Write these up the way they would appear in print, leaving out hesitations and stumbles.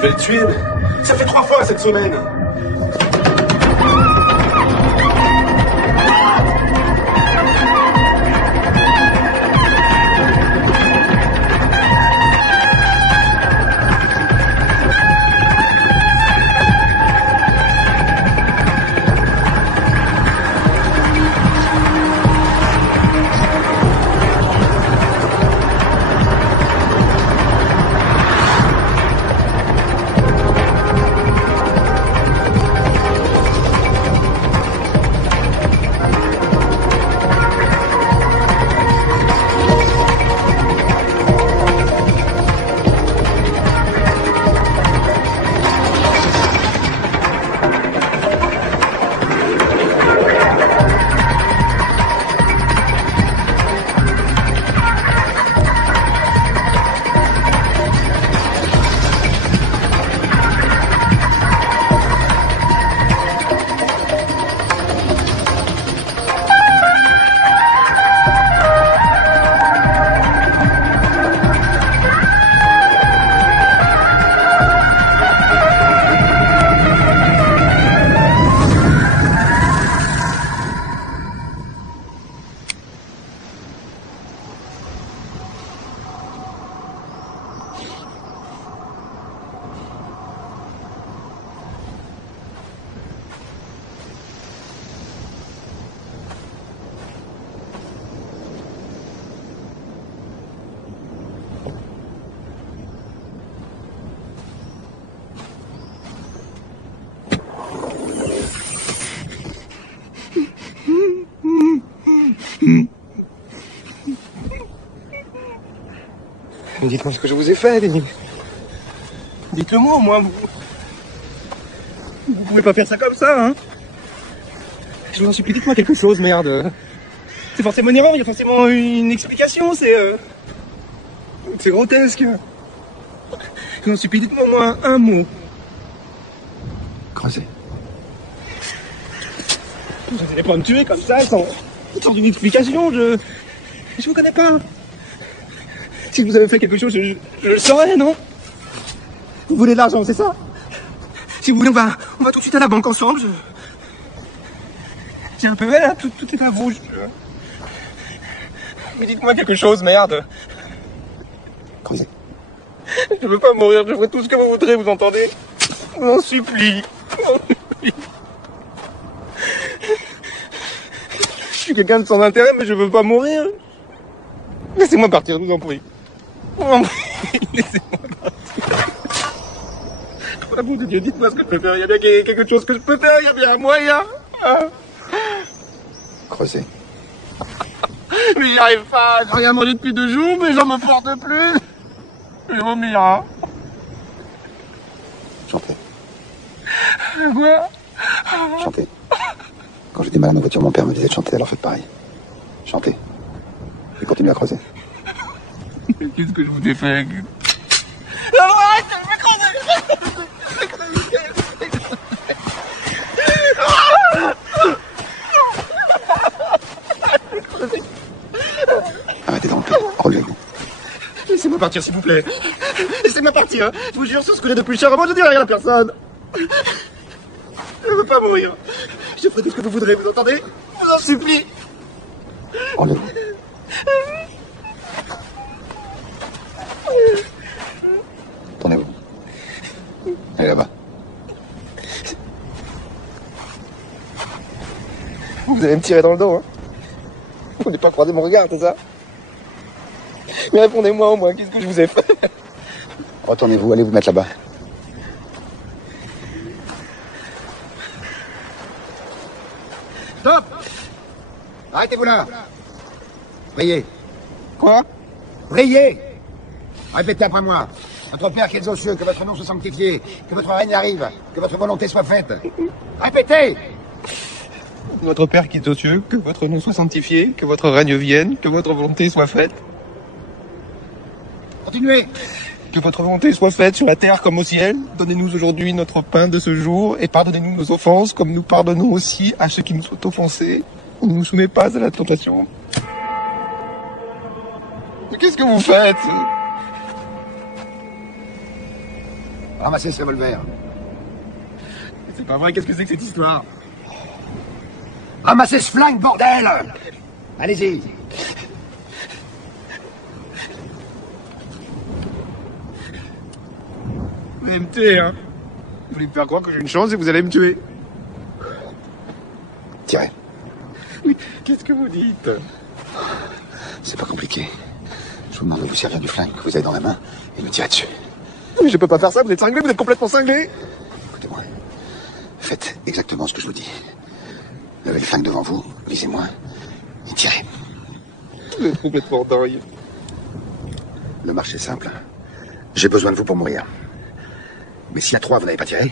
je vais le tuer. Ça fait 3 fois cette semaine. Mais dites-moi ce que je vous ai fait, Denis. Dites-le moi, au moins. Vous pouvez pas faire ça comme ça, hein. Je vous en supplie, dites-moi quelque chose, merde. C'est forcément une erreur, il y a forcément une explication, c'est grotesque. Je vous en supplie, dites-moi au moins un mot. Creuser. Vous n'allez pas me tuer comme ça, sans une explication, je vous connais pas. Si vous avez fait quelque chose, je le saurais, non? Vous voulez de l'argent, c'est ça? Si vous voulez, on va tout de suite à la banque ensemble. Tiens, un peu, là, tout est à vous. Mais dites-moi quelque chose, merde. Creuser. Je veux pas mourir, je ferai tout ce que vous voudrez, vous entendez? Je vous en supplie. Je suis quelqu'un de sans intérêt, mais je veux pas mourir. Laissez-moi partir, je vous en prie. Laissez-moi partir. Pour l'amour de Dieu, dites-moi ce que je peux faire. Il y a bien quelque chose que je peux faire, il y a bien un moyen. Creuser. Mais j'y arrive pas, j'ai rien mangé depuis 2 jours, mais j'en me porte plus. Je vais vomir, hein. Chanter. Quoi? Chanter. Quand j'étais malade en voiture, mon père me disait de chanter, alors faites pareil. Chantez. Et continuez à creuser. Qu'est-ce que je vous ai fait? Non, arrête, je vais creuser. Arrêtez de ramper, relevez-vous. Laissez-moi partir, s'il vous plaît. Laissez-moi partir. Hein. Je vous jure, sur ce que j'ai de plus cher, moi je dirai rien à personne. Je veux pas mourir. Je ferai tout ce que vous voudrez, vous entendez? Je vous en supplie. Relevez-vous. Tournez-vous. Allez là-bas. Vous allez me tirer dans le dos, hein. Vous n'avez pas croisé mon regard, c'est ça? Mais répondez-moi au moins, qu'est-ce que je vous ai fait? Retournez-vous, allez vous mettre là-bas. Stop! Arrêtez-vous là! Priez. Quoi? Priez! Répétez après moi. Notre Père qui es aux cieux, que votre nom soit sanctifié, que votre règne arrive, que votre volonté soit faite. Répétez! Notre Père qui est aux cieux, que votre nom soit sanctifié, que votre règne vienne, que votre volonté soit faite. Continuez! Que votre volonté soit faite sur la terre comme au ciel. Donnez-nous aujourd'hui notre pain de ce jour et pardonnez-nous nos offenses comme nous pardonnons aussi à ceux qui nous ont offensés. On ne nous soumet pas à la tentation. Mais qu'est-ce que vous faites? Ramassez ce revolver. C'est pas vrai, qu'est-ce que c'est que cette histoire? Ramassez ce flingue, bordel! Allez-y. Vous allez me tuer, hein? Vous voulez me faire croire que j'ai une chance et vous allez me tuer? Tirez. Oui, qu'est-ce que vous dites? C'est pas compliqué. Je vous demande de vous servir du flingue que vous avez dans la main et me tirer dessus. Mais je peux pas faire ça, vous êtes cinglé, vous êtes complètement cinglé. Écoutez-moi. Faites exactement ce que je vous dis. Levez le flingue devant vous, visez-moi et tirez. Vous êtes complètement dingue. Le marché est simple. J'ai besoin de vous pour mourir. Mais si à 3 vous n'avez pas tiré,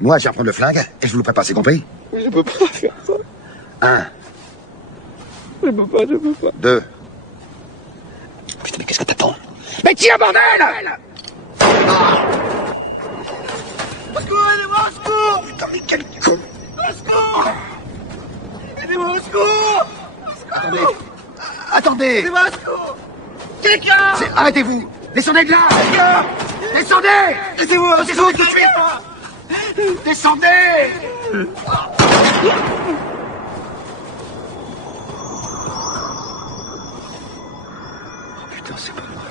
moi je vais reprendre le flingue et je vous le prépare, c'est compris? Mais je peux pas faire ça. 1. Je peux pas. 2. Putain, mais qu'est-ce que t'attends? Mais tire, bordel! Au secours, aidez-moi, au secours! Putain, mais quel con! Au secours! Aidez-moi, au secours! Attendez. Attendez! Aidez-moi, au secours! Quelqu'un! Arrêtez-vous! Descendez de là! Quelqu'un! Descendez! Aidez-moi, au secours, Descendez tout de suite! Descendez! Oh putain, c'est pas moi.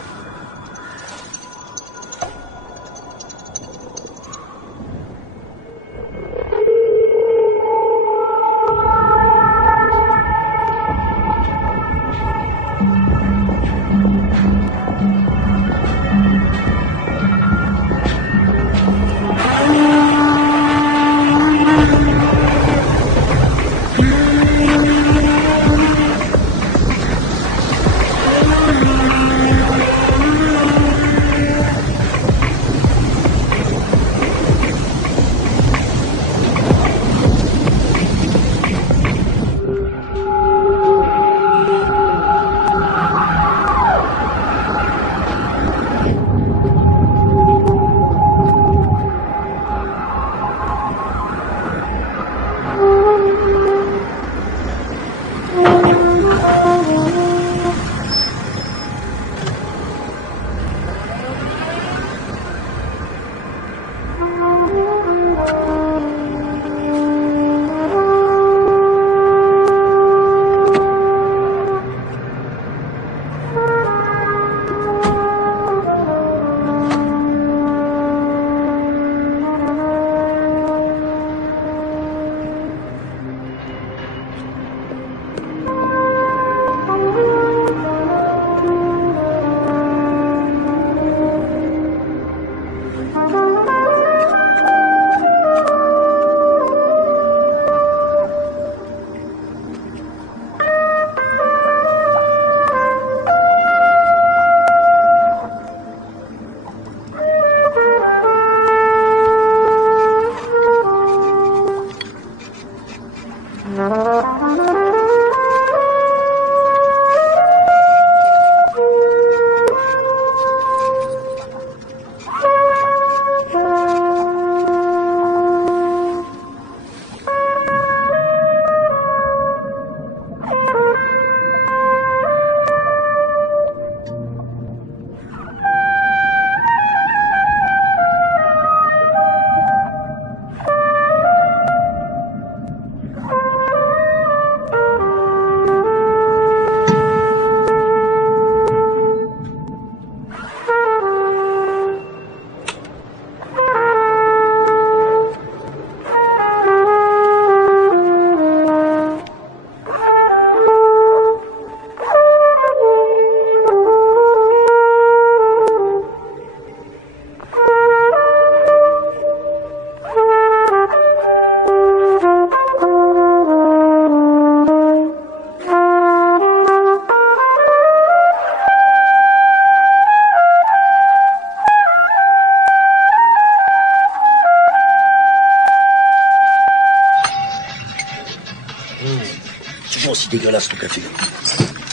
Toujours aussi dégueulasse ton café.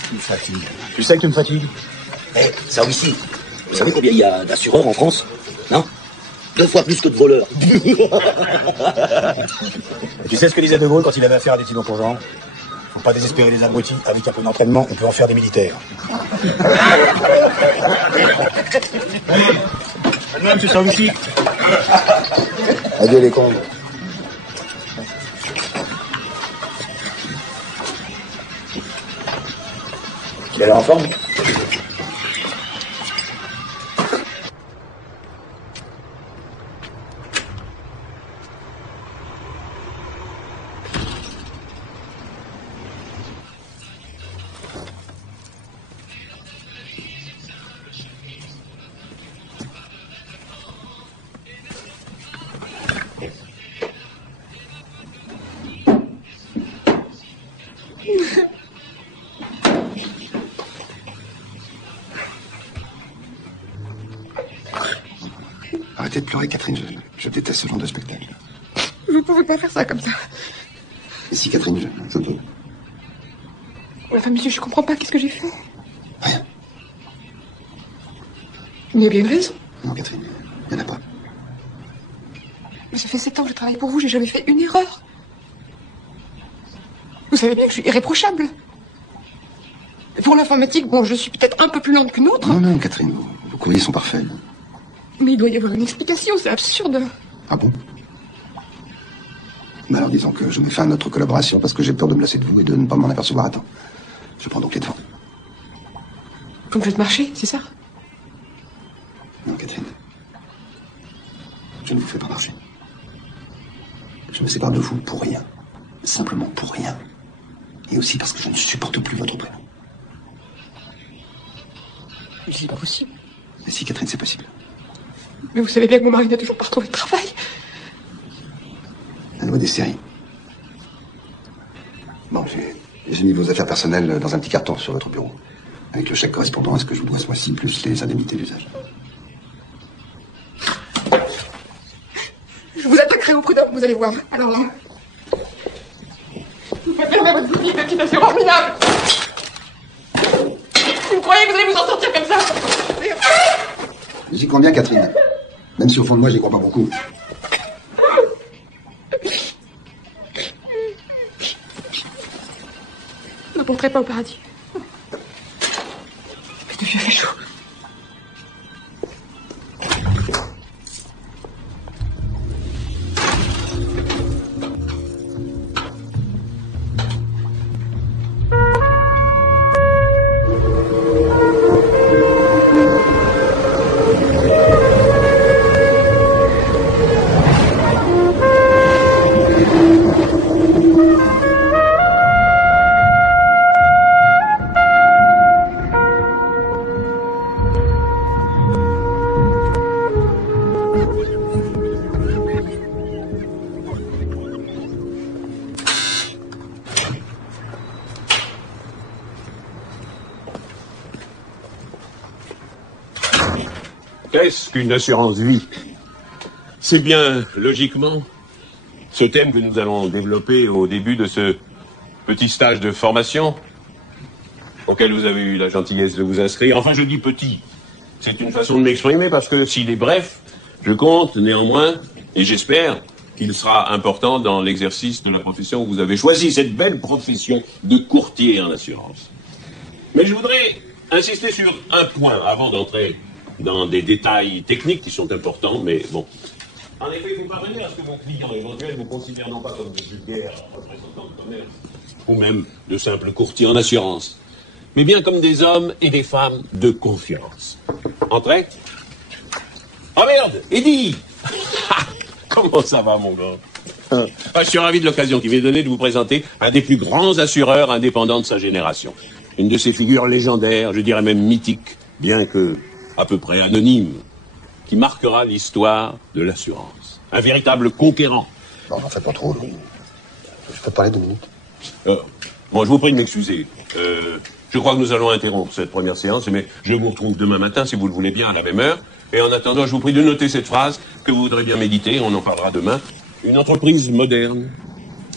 Tu me fatigues. Tu sais que tu me fatigues. Eh, ça aussi. Vous savez combien il y a d'assureurs en France? Non? 2 fois plus que de voleurs. Tu sais ce que disait De Gaulle quand il avait affaire à des types pour genre? Faut pas désespérer les abrutis. Avec un peu d'entraînement, on peut en faire des militaires. À demain, monsieur Saoussi. Adieu les cons. Il a l'air en forme. Arrêtez de pleurer, Catherine, je déteste ce genre de spectacle. Vous pouvez pas faire ça comme ça. Et si, Catherine, je peux. Enfin, monsieur, je comprends pas. Qu'est-ce que j'ai fait? Rien. Il y a bien une raison. Non, Catherine, il n'y en a pas. Mais ça fait 7 ans que je travaille pour vous, j'ai jamais fait une erreur. Vous savez bien que je suis irréprochable. Pour l'informatique, bon, je suis peut-être un peu plus lente qu'une autre. Non, non, Catherine, vos courriers sont parfaits. Mais il doit y avoir une explication, c'est absurde. Ah bon? Mais alors disons que je mets fin à notre collaboration parce que j'ai peur de me lasser de vous et de ne pas m'en apercevoir à temps. Je prends donc les devants. Comme je vais te marcher, c'est ça? Non, Catherine. Je ne vous fais pas marcher. Je me sépare de vous pour rien. Simplement pour rien. Et aussi parce que je ne supporte plus votre prénom. Mais c'est pas possible. Mais si, Catherine, c'est possible. Mais vous savez bien que mon mari n'a toujours pas retrouvé de travail. La loi des séries. Bon, j'ai mis vos affaires personnelles dans un petit carton sur votre bureau. Avec le chèque correspondant à ce que je vous dois ce mois-ci, plus les indemnités d'usage. Je vous attaquerai au prud'homme, vous allez voir. Alors là... Vous faites fermer votre boutique de petite assurance minable. Vous croyez que vous allez vous en sortir comme ça? J'y crois bien, Catherine. Même si au fond de moi, j'y crois pas beaucoup. Je ne porterai pas au paradis. Mais de vieux fait chaud. Qu'est-ce qu'une assurance vie? C'est bien, logiquement, ce thème que nous allons développer au début de ce petit stage de formation, auquel vous avez eu la gentillesse de vous inscrire. Enfin, je dis petit. C'est une façon de m'exprimer parce que s'il est bref, je compte néanmoins, et j'espère qu'il sera important dans l'exercice de la profession que vous avez choisie, cette belle profession de courtier en assurance. Mais je voudrais insister sur un point avant d'entrer dans des détails techniques qui sont importants, mais bon. En effet, vous parvenez à ce que vos clients éventuels vous considèrent non pas comme de vulgaires représentants de commerce, ou même de simples courtiers en assurance, mais bien comme des hommes et des femmes de confiance. Entrez. Oh merde, Eddie. Comment ça va, mon gars? Je suis ravi de l'occasion qui m'est donnée de vous présenter un des plus grands assureurs indépendants de sa génération. Une de ces figures légendaires, je dirais même mythiques, bien que à peu près anonyme, qui marquera l'histoire de l'assurance. Un véritable conquérant. Non, n'en faites pas trop. Je peux te parler 2 minutes. Bon, je vous prie de m'excuser. Je crois que nous allons interrompre cette première séance, mais je vous retrouve demain matin, si vous le voulez bien, à la même heure. Et en attendant, je vous prie de noter cette phrase que vous voudrez bien méditer, on en parlera demain. Une entreprise moderne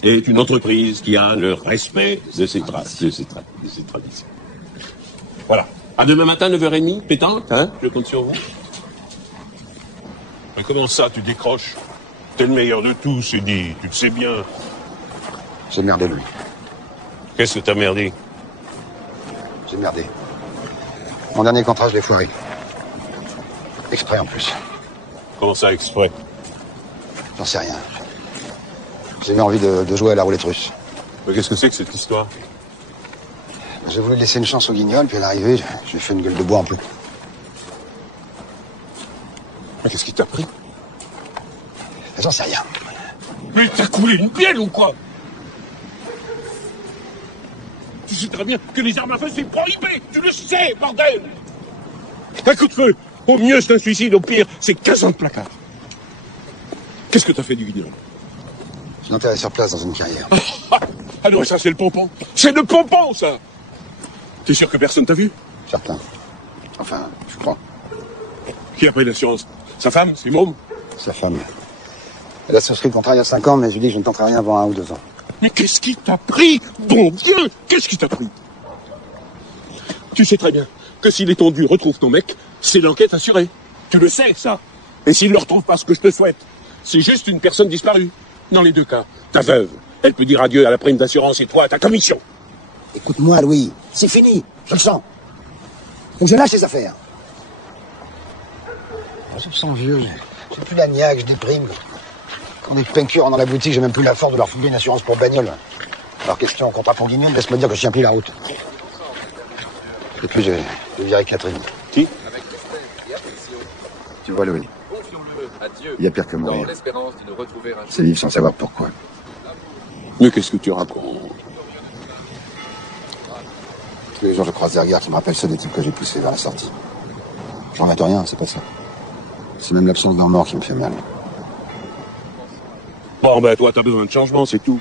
est une entreprise qui a le respect de ses traditions. Voilà. À demain matin, 9h30, pétante, hein? Je compte sur vous. Mais comment ça, tu décroches? T'es le meilleur de tous, Eddie, tu le sais bien. J'ai merdé, lui. Qu'est-ce que t'as merdé? J'ai merdé. Mon dernier contrat, je l'ai foiré. Exprès, en plus. Comment ça, exprès? J'en sais rien. J'ai eu envie de jouer à la roulette russe. Mais qu'est-ce que c'est que cette histoire? J'ai voulu laisser une chance au Guignol, puis à l'arrivée, j'ai fait une gueule de bois en plus. Mais qu'est-ce qui t'a pris? J'en sais rien. Mais t'as coulé une bielle ou quoi? Tu sais très bien que les armes à feu, c'est prohibé. Tu le sais, bordel. Un coup de feu. Au mieux, c'est un suicide. Au pire, c'est 15 ans de placard. Qu'est-ce que t'as fait du Guignol? Je l'ai enterré sur place dans une carrière. Ah non, ça, c'est le pompon. C'est le pompon, ça. T'es sûr que personne t'a vu? Certain. Enfin, je crois. Qui a pris l'assurance? Sa femme, Simone? Sa femme. Elle a souscrit le contrat il y a 5 ans, mais je lui dis que je ne tenterai rien avant 1 ou 2 ans. Mais qu'est-ce qui t'a pris? Bon Dieu, qu'est-ce qui t'a pris? Tu sais très bien que si les tondus retrouvent ton mec, c'est l'enquête assurée. Tu le sais, ça. Et s'ils ne retrouvent pas, ce que je te souhaite, c'est juste une personne disparue. Dans les deux cas, ta veuve, elle peut dire adieu à la prime d'assurance et toi à ta commission. Écoute-moi, Louis, c'est fini, je le sens. Donc je lâche les affaires. Je me sens vieux, j'ai plus la niaque, je déprime. Quand des pencures rentrent dans la boutique, j'ai même plus la force de leur filer une assurance pour bagnole. Alors question, contrat pour Guignol, laisse-moi dire que je tiens plus la route. Et puis j'ai viré Catherine. Qui? Tu vois, Louis, il y a pire que mourir. C'est vivre sans savoir pourquoi. Mais qu'est-ce que tu racontes? Tous les jours, je croise des regards qui me rappellent ceux des types que j'ai poussés vers la sortie. J'en regrette rien, c'est pas ça. C'est même l'absence d'un mort qui me fait mal. Bon, ben, toi, t'as besoin de changement, c'est tout.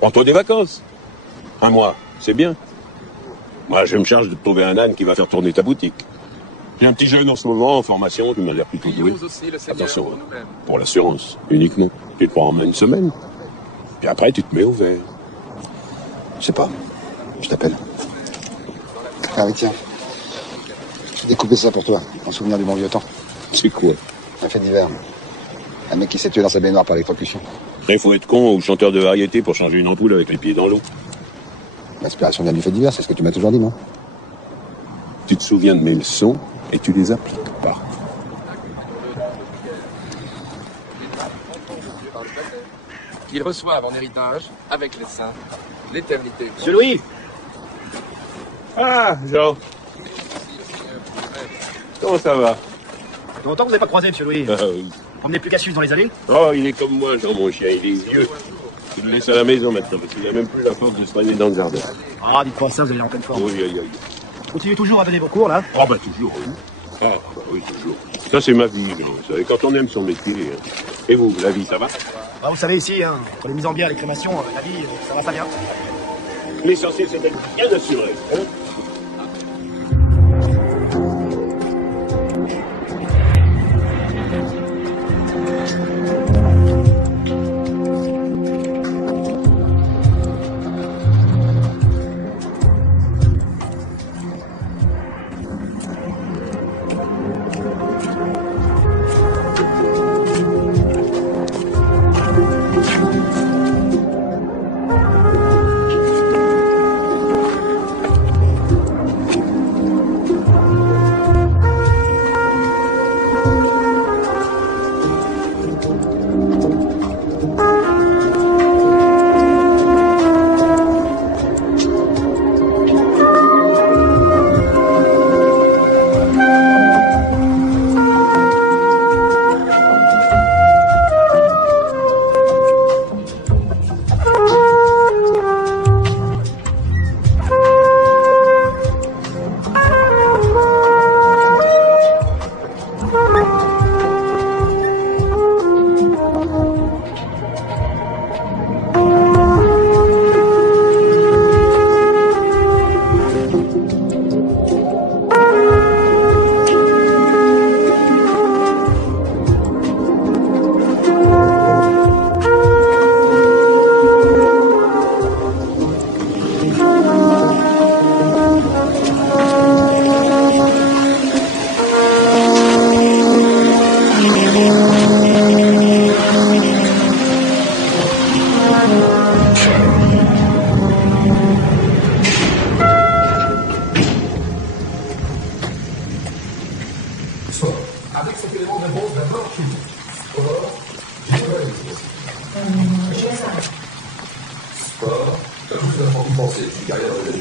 Prends-toi des vacances. Un mois, c'est bien. Moi, je me charge de te trouver un âne qui va faire tourner ta boutique. J'ai un petit jeune en ce moment, en formation, qui m'a l'air plutôt doué. Attention, pour l'assurance, uniquement. Tu te prends en une semaine. Puis après, tu te mets au vert. Je sais pas. Je t'appelle. Ah oui, tiens. J'ai découpé ça pour toi, en souvenir du bon vieux temps. C'est quoi? Un fait divers. Un mec qui s'est tué dans sa baignoire par électrocution. Il faut être con ou chanteur de variété pour changer une ampoule avec les pieds dans l'eau. L'inspiration vient du fait divers, c'est ce que tu m'as toujours dit, non? Tu te souviens de mes leçons et tu les appliques pas. Qu'ils reçoivent en héritage, avec les saints, l'éternité. Monsieur Louis! Ah, Jean. Comment ça va? Ça fait longtemps que vous n'avez pas croisé, monsieur Louis. Ah oui. Vous promenez plus qu'à suivre dans les allées? Oh, il est comme moi, Jean, mon chien, il est vieux. Il le laisse à la maison maintenant, parce qu'il a même plus la force de se traîner dans le jardin. Ah, dites pas ça, vous avez l'air en pleine forme. Oui, aïe, aïe. Continuez toujours à donner vos cours, là. Ah, bah toujours, oui. Ah, bah oui, toujours. Ça, c'est ma vie, Jean. Vous savez, quand on aime son métier. Hein. Et vous, la vie, ça va? Bah, vous savez, ici, hein, entre les mises en bière et les crémations, la vie, ça va, ça vient. L'essentiel, c'est d'être bien assuré. Hein.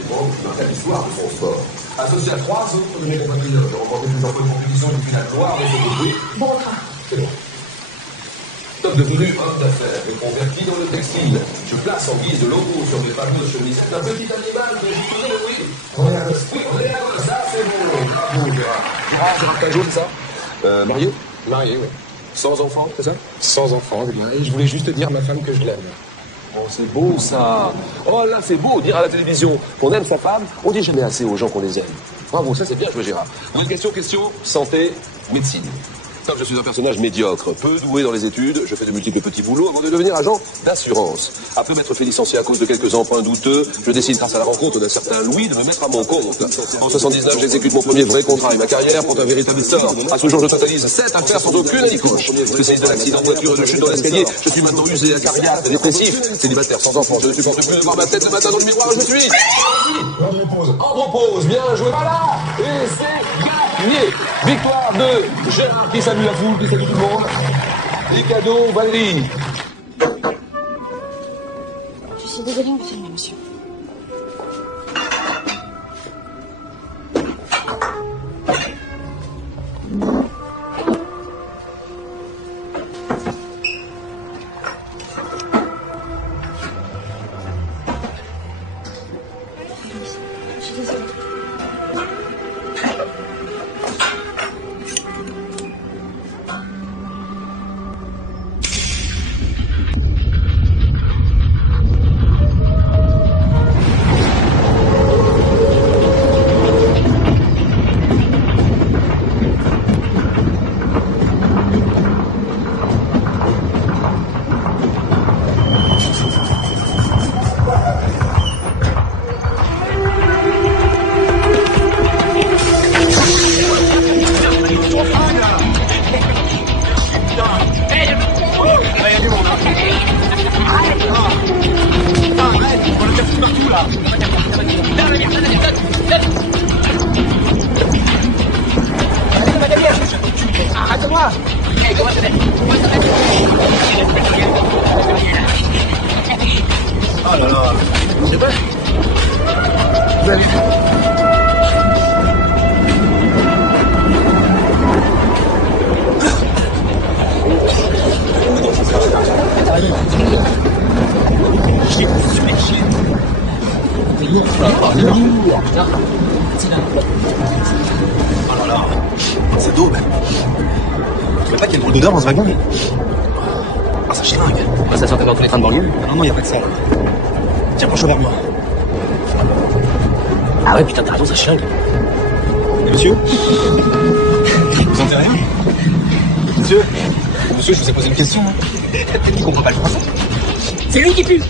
époque, marqua l'histoire de son sport. Associé à 3 autres de mes compatriotes, j'ai remporté plusieurs fois une compétition du finale gloire et ce bruit. Bon train. C'est bon. Comme devenu homme d'affaires et converti dans le textile, je place en guise de logo sur mes fameuses chemisettes un petit animal que j'ai trouvé, oui. Regarde, ça c'est bon. Bravo, Gérard. Gérard Pajot, c'est ça Marié Marié, oui. Sans enfant, c'est ça Sans enfant, eh bien. Et je voulais juste dire à ma femme que je l'aime. Oh, c'est beau ça. Oh là, c'est beau, dire à la télévision qu'on aime sa femme. On dit jamais assez aux gens qu'on les aime. Bravo, ça c'est bien joué, Gérard. Une question, santé, médecine. Comme je suis un personnage médiocre, peu doué dans les études, je fais de multiples petits boulots avant de devenir agent d'assurance. Après m'être fait licencier à cause de quelques emprunts douteux, je décide grâce à la rencontre d'un certain Louis de me mettre à mon compte. En 79, j'exécute mon premier vrai contrat et ma carrière prend un véritable essor. À ce jour, je totalise 7 affaires sans aucune anicroche. Spécialiste de l'accident de voiture et de chute dans l'escalier, je suis maintenant usé, acariâtre, dépressif, célibataire sans enfant. Je ne supporte plus de voir ma tête le matin dans le miroir, je suis... Andropause, bien joué, voilà. Et c'est gagné. Victoire de Gérard qui salue la foule, qui salue tout le monde. Les cadeaux, Valérie. Je suis désolée, on va filmer, monsieur. Je suis désolée. Oh là là, c'est vrai. Vous allez... Oh là là, c'est doux, même. Tu vois pas qu'il y a une drôle d'odeur dans ce wagon? Ah, ça chiringue. Ça sort comme dans tous les trains de banlieue. Non, non, y a pas que ça. Tiens, penche vers moi. Ah ouais, putain, t'as raison, ça chiringue. Monsieur? Vous sentez rien? Monsieur? Monsieur, je vous ai posé une question. Peut-être qu'il comprend pas le français. C'est lui qui pue.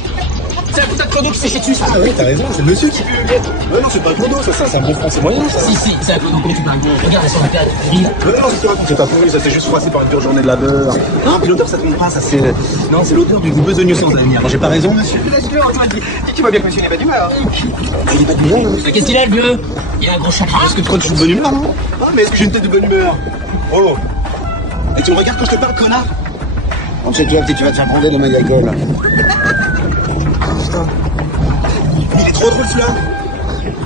C'est un putain de clodo qui s'est chié dessus, ça. Ah oui, t'as raison, c'est monsieur qui pue. Ouais, non, c'est pas un clodo, ça, c'est un bon français moyen, ça. Si, c'est un clodo, comment tu parles? Regarde, sur la tête. Non, ça se raconte, c'est pas pourri, ça s'est juste froissé par une dure journée de labeur. Non, puis l'odeur, ça tombe pas, ça c'est... Non, c'est l'odeur du besogneux sans avenir. Alors j'ai pas raison, monsieur. Tu vois bien que monsieur n'est pas d'humeur. Il est pas d'humeur, là. Mais qu'est-ce qu'il a, le vieux? Il a un gros chapeau. Est-ce que tu crois que je suis de bonne humeur, non? Ah, mais est-ce que j'ai une tête de bonne humeur? Oh. Et tu me regardes quand je te parle, connard? Rentre chez toi, petit, tu vas te faire gronder dans ma gueule. Putain. Il est trop drôle, celui-là.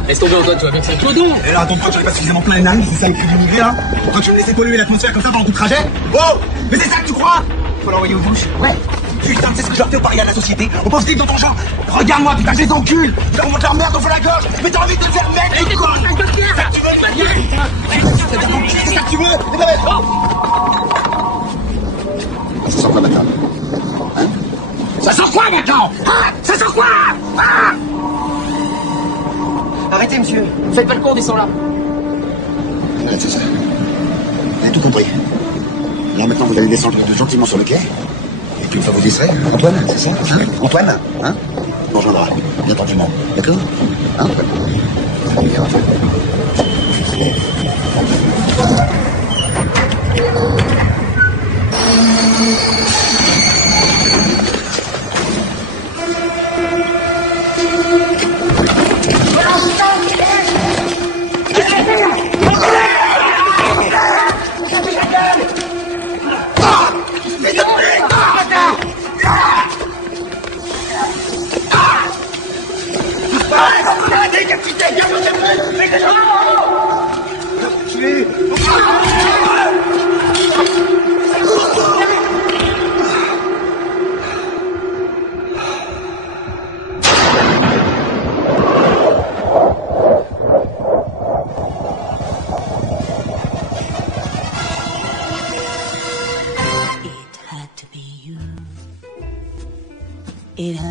Laisse tomber, Antoine, tu vois bien que c'est un clodo. Et alors, ton pote, j'en ai pas suffisamment plein les narines, c'est ça le cri d'univers, là? Quand tu me laissais polluer l'atmosphère comme ça pendant tout le trajet? Oh! Mais c'est ça que tu crois? Faut l'envoyer aux douches? Ouais. Putain, c'est ce que je leur fais au paria de la société. On pense vivre dans ton genre. Regarde-moi, putain, je les encule. Je leur montre leur merde au fond de la gorge. Mais t'as envie de te faire mettre, quoi? C'est ça que tu veux? C'est ça que tu veux? Ça sort quoi maintenant? Hein? Ça sort quoi maintenant? Hein? Ça sort quoi? Ah! Arrêtez, monsieur. Faites pas le con, ils sont là. Ouais, c'est ça. Vous avez tout compris. Alors maintenant, vous allez descendre gentiment sur le quai. Et puis, une fois vous distraire, Antoine, c'est ça? Hein? Antoine? Hein? On vous rejoindra. Bien tranquillement. D'accord? Hein, Antoine? Allez, viens, Antoine. Allez.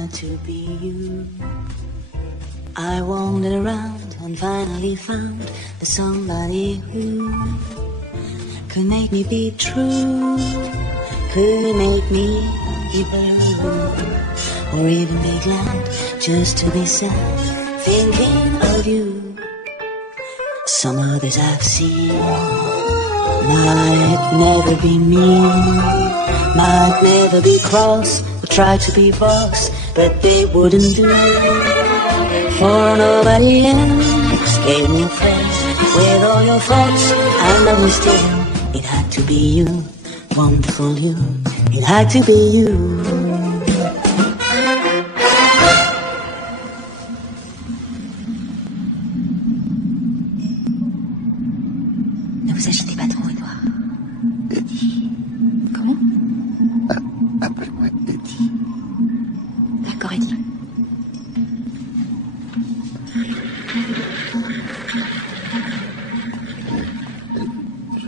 had to be you. I wandered around and finally found that somebody who could make me be true, could make me be blue, or even be glad just to be sad, thinking of you. Some others I've seen might never be mean, might never be cross, or try to be boss, but they wouldn't do. For nobody else gave me a face with all your faults and love me still. It had to be you, wonderful you. It had to be you. Ne vous agitez pas trop, Edouard. Eddie. Comment? Appelle-moi Eddie. D'accord, Eddie.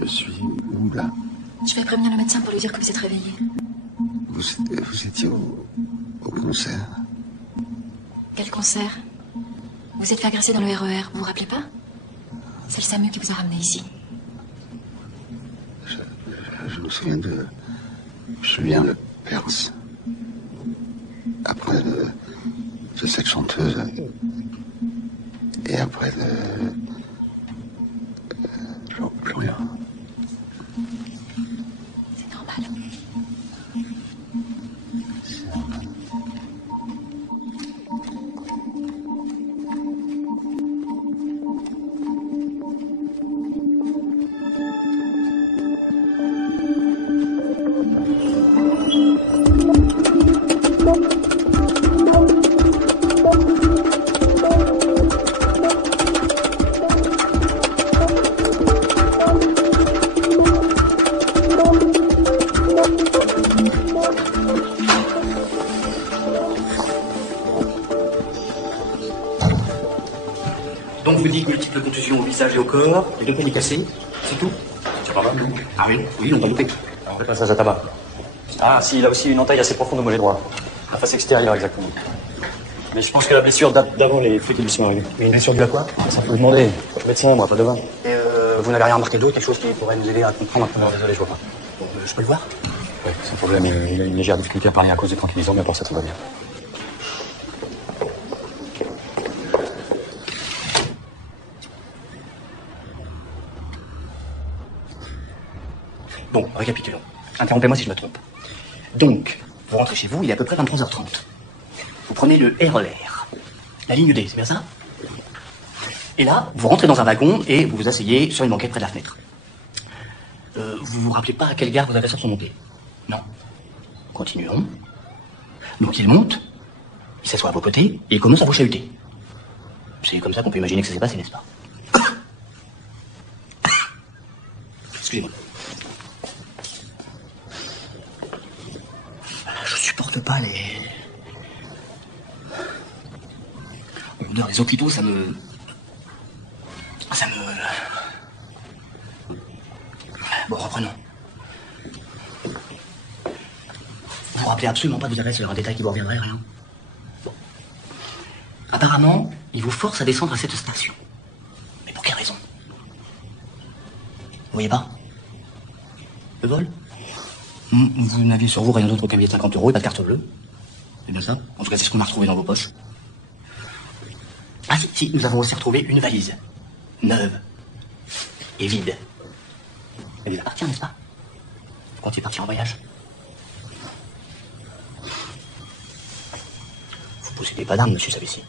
Je suis où, là? Je vais prévenir le médecin pour lui dire que vous êtes réveillé. Vous étiez au concert? Quel concert? Vous êtes fait agresser dans le RER, vous vous rappelez pas? C'est le SAMU qui vous a ramené ici. Je me souviens de Julien Lepers. Après de cette chanteuse. Et après de Florian. C'est normal. Donc vous dites multiples contusions au visage et au corps, les deux poignets cassés, c'est tout? C'est pas mal, non? Ah oui, oui, non, pas douté. Le passage à tabac. Ah, si, il a aussi une entaille assez profonde au mollet droit. La face extérieure, exactement. Mais je pense que la blessure date d'avant les faits qui lui sont arrivés. Mais une blessure due à quoi? Ça peut vous demander. Je suis médecin, moi, pas devin. Et vous n'avez rien remarqué d'autre, quelque chose qui pourrait nous aider à comprendre un peu? Non, désolé, je vois pas. Je peux le voir? Oui, sans problème. Il a une légère difficulté à parler à cause des tranquillisants, mais pour ça, tout va bien. Bon, récapitulons. Interrompez-moi si je me trompe. Donc, vous rentrez chez vous, il est à peu près 23h30. Vous prenez le RER, la ligne D, c'est bien ça? Et là, vous rentrez dans un wagon et vous vous asseyez sur une banquette près de la fenêtre. Vous vous rappelez pas à quelle gare vos agresseurs sont montés? Non. Continuons. Donc il monte, il s'assoit à vos côtés et il commence à vous chahuter. C'est comme ça qu'on peut imaginer que ça s'est passé, n'est-ce pas? Excusez-moi. Je supporte pas l'odeur des hôpitaux, ça me... Bon, reprenons. Vous vous rappelez absolument pas de vos agresseurs, un détail qui vous reviendrait, rien. Bon. Apparemment, il vous force à descendre à cette station. Mais pour quelle raison? Vous voyez pas? Le vol? Vous n'aviez sur vous rien d'autre qu'un billet de 50 € et pas de carte bleue? C'est bien ça? En tout cas, c'est ce qu'on a retrouvé dans vos poches. Ah si, nous avons aussi retrouvé une valise. Neuve. Et vide. Elle vous appartient, n'est-ce pas? Vous comptiez partir en voyage? Vous possédez pas d'armes, monsieur Savici.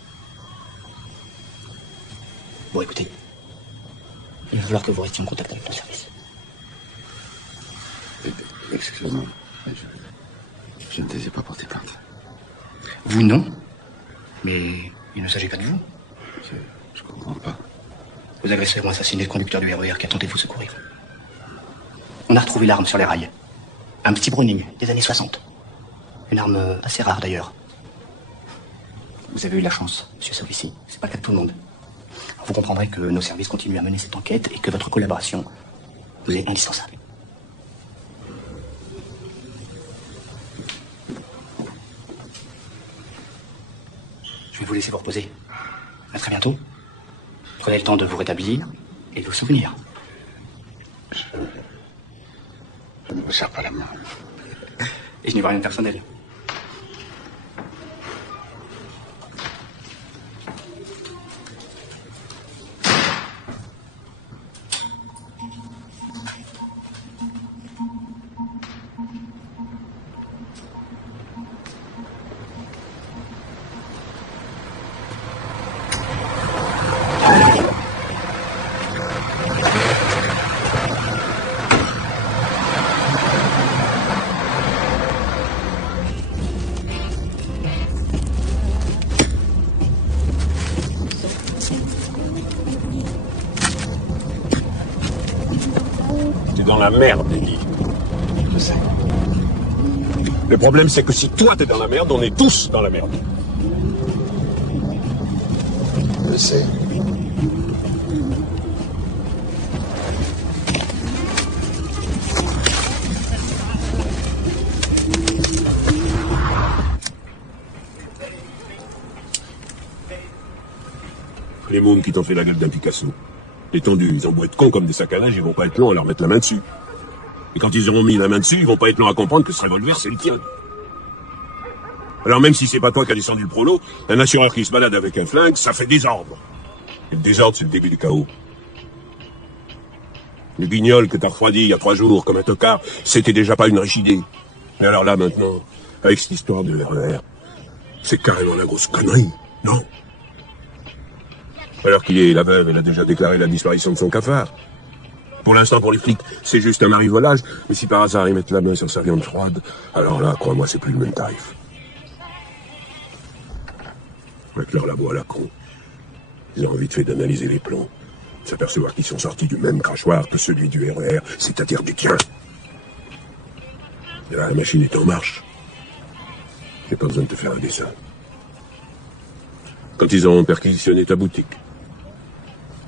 Bon, écoutez. Il va falloir que vous restiez en contact avec le service. Excusez-moi. Je ne désire pas porter plainte. Vous, non. Mais il ne s'agit pas de vous. Je comprends pas. Vos agresseurs ont assassiné le conducteur du RER qui a tenté de vous secourir. On a retrouvé l'arme sur les rails. Un petit Browning des années 60. Une arme assez rare d'ailleurs. Vous avez eu de la chance, monsieur Savici. C'est pas le cas de tout le monde. Vous comprendrez que nos services continuent à mener cette enquête et que votre collaboration vous est indispensable. vous laisser vous reposer. À très bientôt. Prenez le temps de vous rétablir et de vous souvenir. Je ne me serre pas la main. Et je n'y vois rien de personnel. Dans la merde, Eddie. Je sais. Le problème, c'est que si toi t'es dans la merde, on est tous dans la merde. Je sais. Les mômes qui t'ont fait la gueule d'un Picasso. Les tendus, ils ont beau être cons comme des sacs à linge, ils vont pas être longs à leur mettre la main dessus. Et quand ils auront mis la main dessus, ils vont pas être longs à comprendre que ce revolver, c'est le tien. Alors même si c'est pas toi qui as descendu le prolo, un assureur qui se balade avec un flingue, ça fait désordre. Et le désordre, c'est le début du chaos. Le guignol que t'as refroidi il y a 3 jours comme un tocard, c'était déjà pas une riche idée. Mais alors là, maintenant, avec cette histoire de RER, c'est carrément la grosse connerie, non? Alors qu'il est la veuve, elle a déjà déclaré la disparition de son cafard. Pour l'instant, pour les flics, c'est juste un marivolage, mais si par hasard ils mettent la main sur sa viande froide, alors là, crois-moi, c'est plus le même tarif. Avec leur labo à la con, ils ont vite fait d'analyser les plombs, de s'apercevoir qu'ils sont sortis du même crachoir que celui du RER, c'est-à-dire du tien. Et là, la machine est en marche. J'ai pas besoin de te faire un dessin. Quand ils ont perquisitionné ta boutique,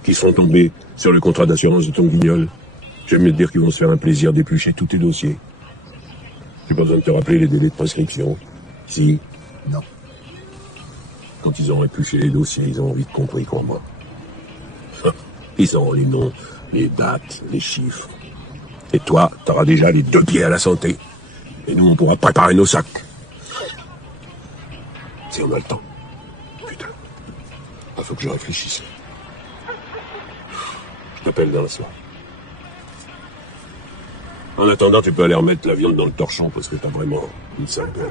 qu'ils sont tombés sur le contrat d'assurance de ton guignol, j'aime mieux te dire qu'ils vont se faire un plaisir d'éplucher tous tes dossiers. J'ai pas besoin de te rappeler les délais de prescription. Si? Non. Quand ils ont épluché les dossiers, ils ont vite compris, crois-moi. Ils auront les noms, les dates, les chiffres. Et toi, t'auras déjà les 2 pieds à la santé. Et nous, on pourra préparer nos sacs. Si on a le temps. Putain. Il faut que je réfléchisse. Je t'appelle dans la soirée. En attendant, tu peux aller remettre la viande dans le torchon parce que t'as vraiment une sale gueule.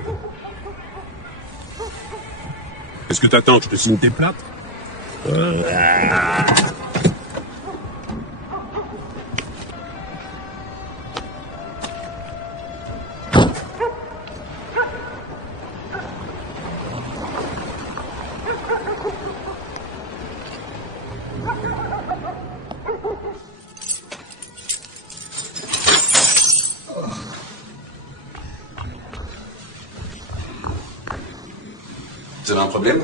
Est-ce que t'attends que je te signe tes plates? Vous avez un problème?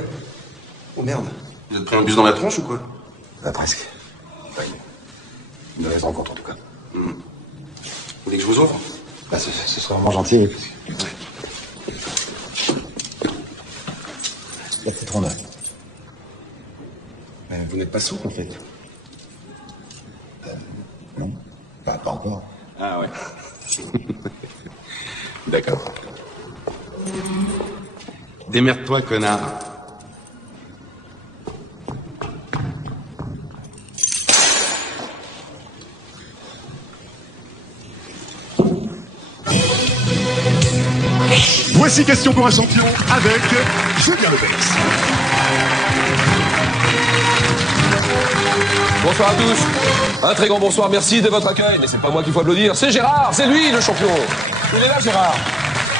Oh merde. Vous êtes pris un bus dans la tronche ou quoi? Bah, presque. Enfin, une mauvaise rencontre en tout cas. Vous voulez que je vous ouvre? Bah, ce serait vraiment gentil. Il y a peut-être trop neuf. Mais vous n'êtes pas sourd en fait. Non, pas encore. Ah ouais. D'accord. Démerde-toi, connard. Voici Question pour un champion avec Julien Lepers. Bonsoir à tous. Un très grand bonsoir, merci de votre accueil. Mais c'est pas moi qu'il faut applaudir, c'est Gérard, c'est lui le champion. Il est là, Gérard.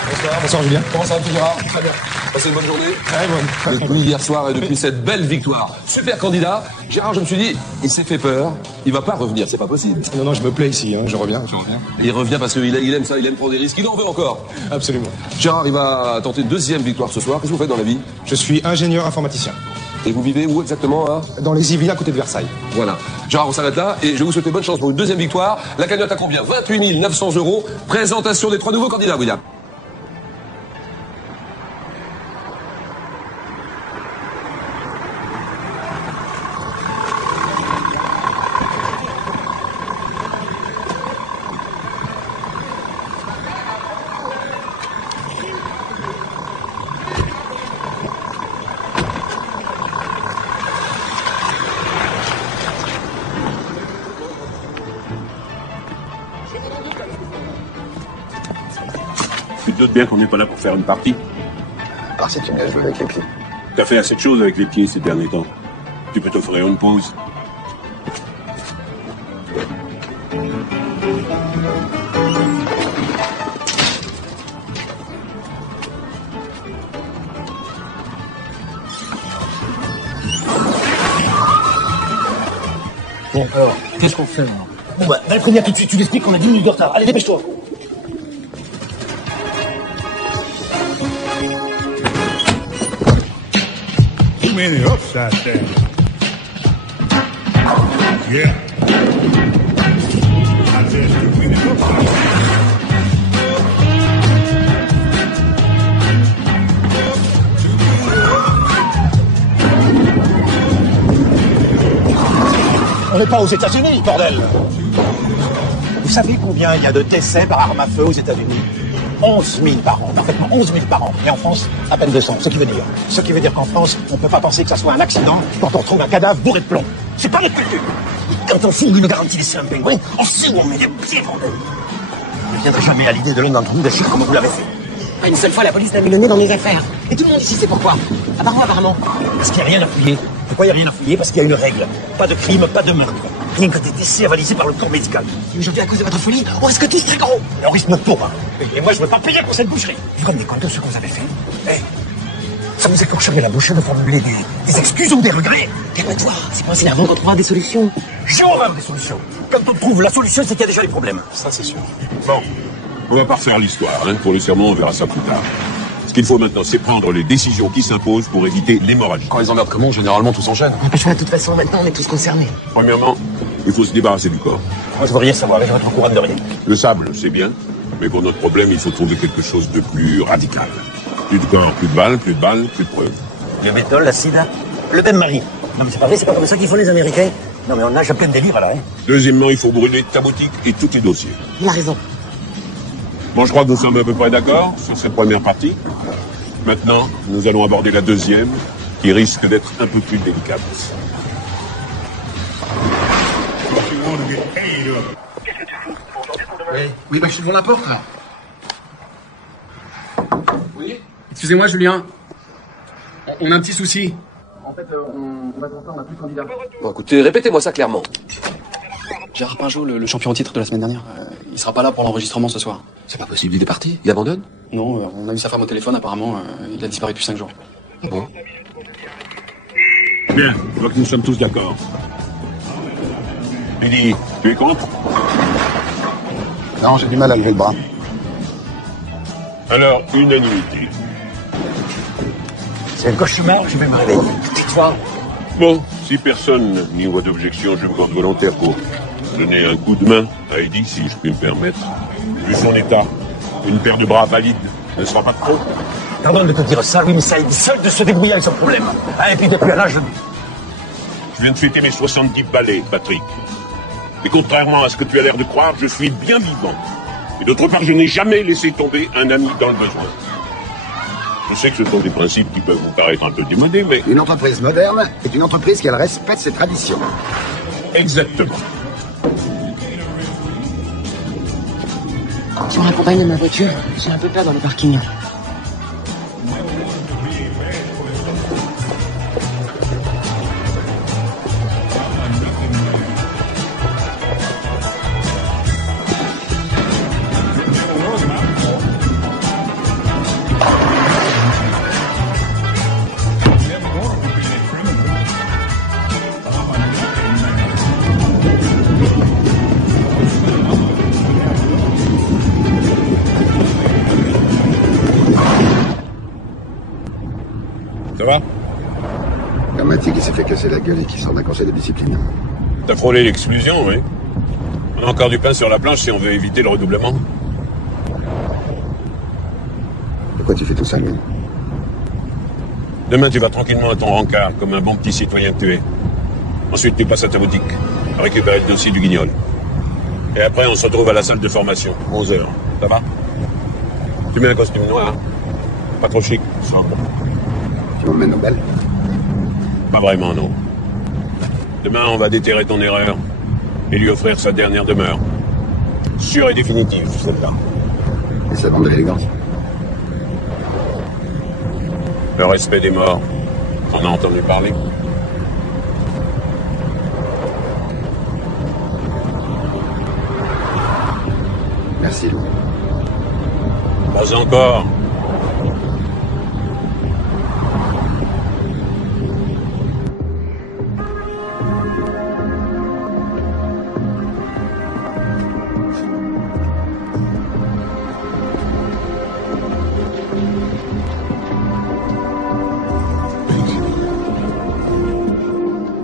Bonsoir. Bonsoir Julien. Comment ça va, tout Gérard? Très bien. Passez une bonne journée? Très bonne. Depuis hier soir et depuis cette belle victoire. Super candidat. Gérard, je me suis dit, il s'est fait peur. Il va pas revenir, c'est pas possible. Non, non, je me plais ici, hein. Je reviens. Il revient parce qu'il aime ça, il aime prendre des risques. Il en veut encore. Absolument. Gérard, il va tenter une 2e victoire ce soir. Qu'est-ce que vous faites dans la vie? Je suis ingénieur informaticien. Et vous vivez où exactement, hein? Dans les Yvelines, à côté de Versailles. Voilà. Gérard, on s'arrête là et je vais vous souhaiter bonne chance pour une 2e victoire. La cagnotte à combien? 28 900 €. Présentation des 3 nouveaux candidats, William. Tu te doutes bien qu'on n'est pas là pour faire une partie. Par si tu me laisses jouer avec les pieds. T'as fait assez de choses avec les pieds ces derniers temps. Tu peux t'offrir une pause. Bon, alors, qu'est-ce qu'on fait maintenant? Bon, bah, va le prévenir tout de suite, tu l'expliques qu'on a 10 minutes de retard. Allez, dépêche-toi. Too many upside down. Yeah. I said too many upside down. On n'est pas aux États-Unis, bordel. Vous savez combien il y a de décès par arme à feu aux États-Unis? 11 000 par an, parfaitement 11 000 par an. Et en France, à peine 200. Ce qui veut dire qu'en France, on ne peut pas penser que ça soit un accident quand on retrouve un cadavre bourré de plomb. C'est pas des cultures. Quand on fout une garantie laisser un pingouin, on sait où on met les pieds, bordel. Je ne viendrai jamais à l'idée de l'un d'entre nous d'agir comme vous l'avez fait. Une seule fois, la police n'a mis le nez dans mes affaires. Et tout le monde ici sait pourquoi. Apparemment. Parce qu'il n'y a rien à fouiller. Pourquoi il n'y a rien à fouiller? Parce qu'il y a une règle. Pas de crime, pas de meurtre. Rien que des décès avalisés par le corps médical. Et aujourd'hui, à cause de votre folie, on risque tous très gros. Et on risque notre tour. Et moi, je ne veux pas payer pour cette boucherie. Vous vous rendez compte de ce que vous avez fait? Ça vous écorcherait la bouche de formuler des excuses ou des regrets? Calme-toi, c'est pas assez avant qu'on trouvera des solutions. J'ai horreur des solutions. Quand on trouve la solution, c'est qu'il y a déjà les problèmes. Ça, c'est sûr. Bon, on va pas refaire l'histoire. Hein. Pour le serment, on verra ça plus tard. Ce qu'il faut maintenant, c'est prendre les décisions qui s'imposent pour éviter l'hémorragie. Quand les emmerdes commencent, généralement, tout s'enchaîne. N'empêche pas, de toute façon, maintenant, on est tous concernés. Premièrement, il faut se débarrasser du corps. Moi, je veux rien savoir, je veux être au courant de rien. Le sable, c'est bien, mais pour notre problème, il faut trouver quelque chose de plus radical. Plus de corps, plus de balles, plus de preuves. Le méthol, l'acide, le bain-marie. Non, mais c'est pas vrai, c'est pas comme ça qu'ils font les Américains. Non, mais on nage à plein de délire, là, hein. Deuxièmement, il faut brûler ta boutique et tous tes dossiers. Il a raison. Bon, je crois que nous sommes à peu près d'accord sur cette première partie. Maintenant, nous allons aborder la deuxième, qui risque d'être un peu plus délicate. Oui, bah je suis devant la porte, là. Oui. Excusez-moi, Julien. On a un petit souci. En fait, on va tenter, on n'a plus de candidat. Bon, écoutez, répétez-moi ça clairement. Gérard Pinjot, le champion en titre de la semaine dernière, il sera pas là pour l'enregistrement ce soir. C'est pas possible, il est parti? Il abandonne? Non, on a eu sa femme au téléphone, apparemment, il a disparu depuis 5 jours. Bon. Bien, je vois que nous sommes tous d'accord. Billy, tu es contre? Non, j'ai du mal à lever le bras. Alors, unanimité. C'est un cauchemar, je vais me réveiller. Tais-toi. Bon, si personne n'y voit d'objection, je me porte volontaire pour donner un coup de main à Eddie, si je puis me permettre. Vu son état, une paire de bras valide ne sera pas trop. Pardonne de te dire ça, oui, mais ça aide seul de se débrouiller avec son problème. Ah, et puis depuis un âge... Je viens de fêter mes 70 balais, Patrick. Et contrairement à ce que tu as l'air de croire, je suis bien vivant. Et d'autre part, je n'ai jamais laissé tomber un ami dans le besoin. Je sais que ce sont des principes qui peuvent vous paraître un peu démodés, mais... Une entreprise moderne est une entreprise qui a le respect de ses traditions. Exactement. Je me raccompagne de ma voiture. J'ai un peu peur dans le parking. Ça va? Un Mathieu qui s'est fait casser la gueule et qui sort d'un conseil de discipline. T'as frôlé l'exclusion, oui. On a encore du pain sur la planche si on veut éviter le redoublement. Pourquoi tu fais tout ça, lui? Demain, tu vas tranquillement à ton rencard, comme un bon petit citoyen que tu es. Ensuite, tu passes à ta boutique, à récupérer le dossier du guignol. Et après, on se retrouve à la salle de formation, 11h. Ça va? Tu mets un costume noir. Pas trop chic, sobre. Tu m'emmènes au bal? Pas vraiment, non. Demain, on va déterrer ton erreur et lui offrir sa dernière demeure. Sûre et définitive, celle-là. Et ça demande de l'élégance. Le respect des morts. On a entendu parler. Merci, Lou. Pas encore.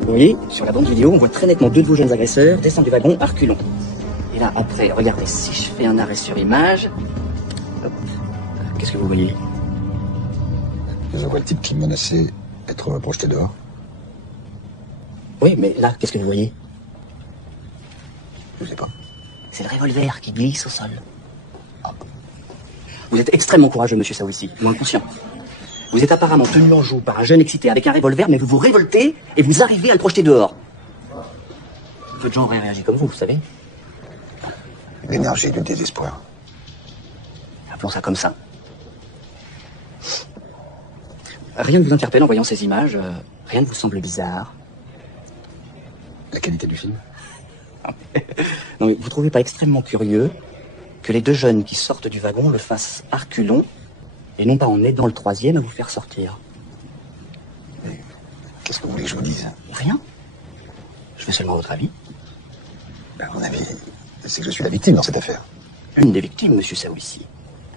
Vous voyez, sur la bande vidéo, on voit très nettement deux de vos jeunes agresseurs descendre du wagon à reculons. Et là, après, regardez, si je fais un arrêt sur image... Hop, qu'est-ce que vous voyez? Je vois le type qui me menaçait d'être projeté dehors. Oui, mais là, qu'est-ce que vous voyez? Je sais pas. C'est le revolver qui glisse au sol. Vous êtes extrêmement courageux, monsieur Saoissi, moins conscient. Vous êtes apparemment tenu en joue par un jeune excité avec un revolver, mais vous vous révoltez et vous arrivez à le projeter dehors. Peu de gens auraient réagi comme vous savez. L'énergie du désespoir. Appelons ça comme ça. Rien ne vous interpelle en voyant ces images? Rien ne vous semble bizarre? La qualité du film? Non, mais vous trouvez pas extrêmement curieux que les deux jeunes qui sortent du wagon le fassent à reculons et non pas en aidant le troisième à vous faire sortir? Qu'est-ce que vous voulez que je vous dise? Rien. Je veux seulement votre avis. À mon avis, c'est que je suis la victime dans cette affaire. Une des victimes, monsieur Saoissi.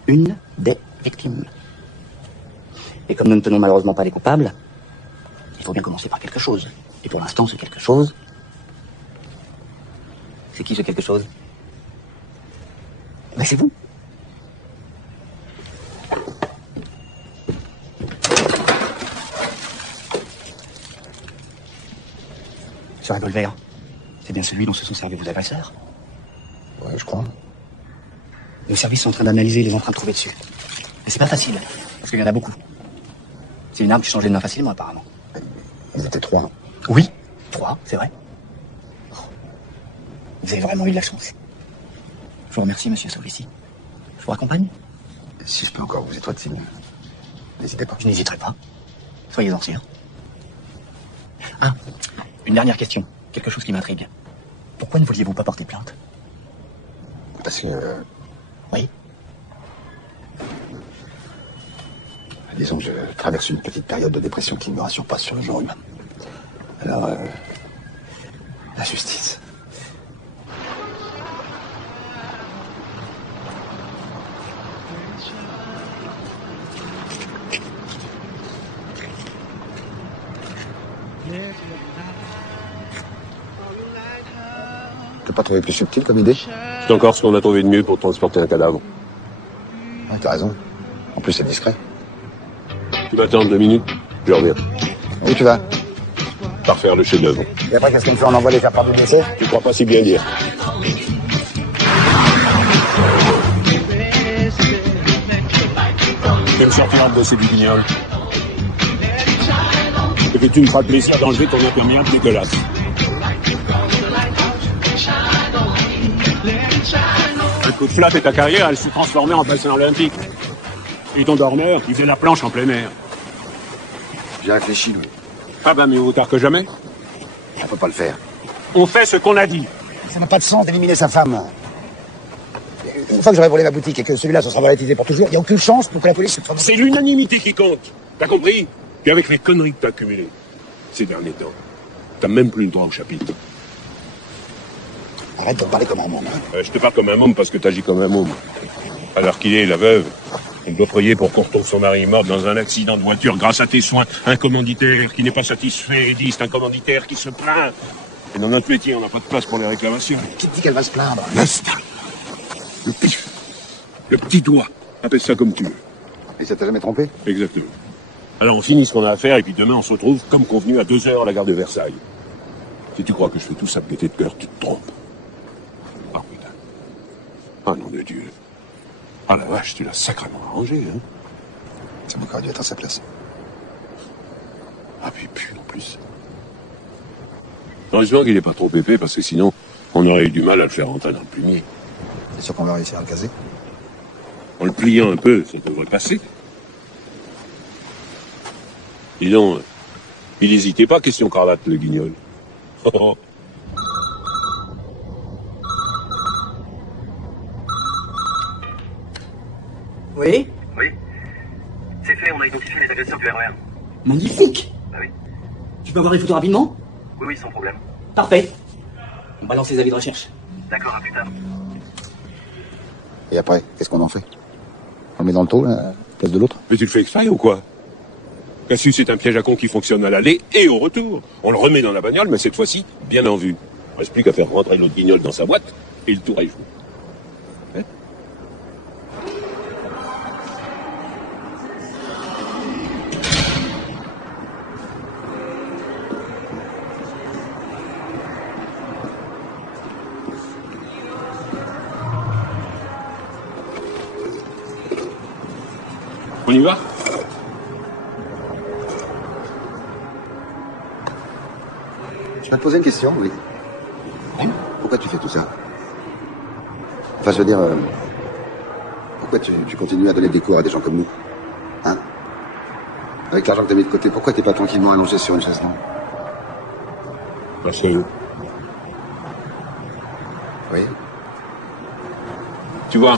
Une des victimes. Et comme nous ne tenons malheureusement pas les coupables, il faut bien commencer par quelque chose. Et pour l'instant, ce quelque chose... C'est qui ce quelque chose? Ben c'est vous. Ce revolver, c'est bien celui dont se sont servis vos agresseurs? Ouais, je crois. Nos services sont en train d'analyser les empreintes trouvées dessus. Mais c'est pas facile, parce qu'il y en a beaucoup. C'est une arme qui change les mains facilement, apparemment. Ils étaient 3. Oui, 3, c'est vrai. Vous avez vraiment eu de la chance. Je vous remercie, monsieur Saoissi. Je vous raccompagne? Si je peux encore vous étoiler, n'hésitez pas. Je n'hésiterai pas. Soyez-en sûr. Ah, une dernière question. Quelque chose qui m'intrigue. Pourquoi ne vouliez-vous pas porter plainte? Parce que... Oui. Disons que je traverse une petite période de dépression qui ne me rassure pas sur le genre humain. Alors, la justice. Tu peux pas trouver plus subtil comme idée? C'est encore ce qu'on a trouvé de mieux pour transporter un cadavre. Ouais, t'as raison. En plus, c'est discret. Tu m'attends 2 minutes, je reviens. Où tu vas? Par faire le chef-d'œuvre. Et après, qu'est-ce qu'on fait? On envoie les faire part du décès? Tu crois pas si bien dire. Tu vais me sortir de ces guignols. Et que tu me feras le plaisir d'enlever ton imperméable dégueulasse. Un coup de flatte et ta carrière, elle s'est transformée en bassin olympique. Et ton dormeur, il faisait la planche en plein air. J'ai réfléchi, Louis. Ah ben, mieux vaut tard que jamais. On peut pas le faire. On fait ce qu'on a dit. Ça n'a pas de sens d'éliminer sa femme. Une fois que j'aurai volé ma boutique et que celui-là se sera banalisé pour toujours, il n'y a aucune chance pour que la police se fasse... C'est l'unanimité qui compte. T'as compris? Puis avec les conneries que t'as accumulées ces derniers temps, t'as même plus le droit au chapitre. Arrête de me parler comme un môme. Je te parle comme un môme parce que t'agis comme un môme. Alors qu'il est la veuve, elle doit prier pour qu'on retrouve son mari mort dans un accident de voiture grâce à tes soins. Un commanditaire qui n'est pas satisfait et dit c'est un commanditaire qui se plaint. Et dans notre métier, on n'a pas de place pour les réclamations. Qui te dit qu'elle va se plaindre? L'instinct. Le pif. Le petit doigt. Appelle ça comme tu veux. Et ça t'a jamais trompé? Exactement. Alors on finit ce qu'on a à faire et puis demain on se retrouve comme convenu à 2h à la gare de Versailles. Si tu crois que je fais tout ça de gaieté de cœur, tu te trompes. Ah putain. Ah nom de Dieu. Ah la vache, tu l'as sacrément arrangé, hein. C'est moi qui aurais dû être à sa place. Ah puis plus en plus. Heureusement qu'il n'est pas trop épais parce que sinon on aurait eu du mal à le faire rentrer dans le plumier. C'est sûr qu'on va réussir à le caser? En le pliant un peu, ça devrait passer. Dis donc, il n'hésitait pas, question cravate, le guignol. Oh. Oui? Oui. C'est fait, on a identifié les agresseurs du RER. Magnifique! Ah oui. Tu peux avoir les photos rapidement? Oui, oui, sans problème. Parfait. On balance les avis de recherche. D'accord, à plus tard. Et après, qu'est-ce qu'on en fait? On le met dans le taux, là, à la place de l'autre? Mais tu le fais exprès ou quoi? Cassius, c'est un piège à con qui fonctionne à l'aller et au retour. On le remet dans la bagnole, mais cette fois-ci, bien en vue. Il reste plus qu'à faire rentrer l'autre guignol dans sa boîte, et le tour est joué. Hein? On y va? Je vais te poser une question, oui. Pourquoi tu fais tout ça? Enfin, je veux dire, pourquoi tu continues à donner des cours à des gens comme nous? Hein? Avec l'argent que t'as mis de côté, pourquoi t'es pas tranquillement allongé sur une chaise longue? Parce que... Oui. Tu vois,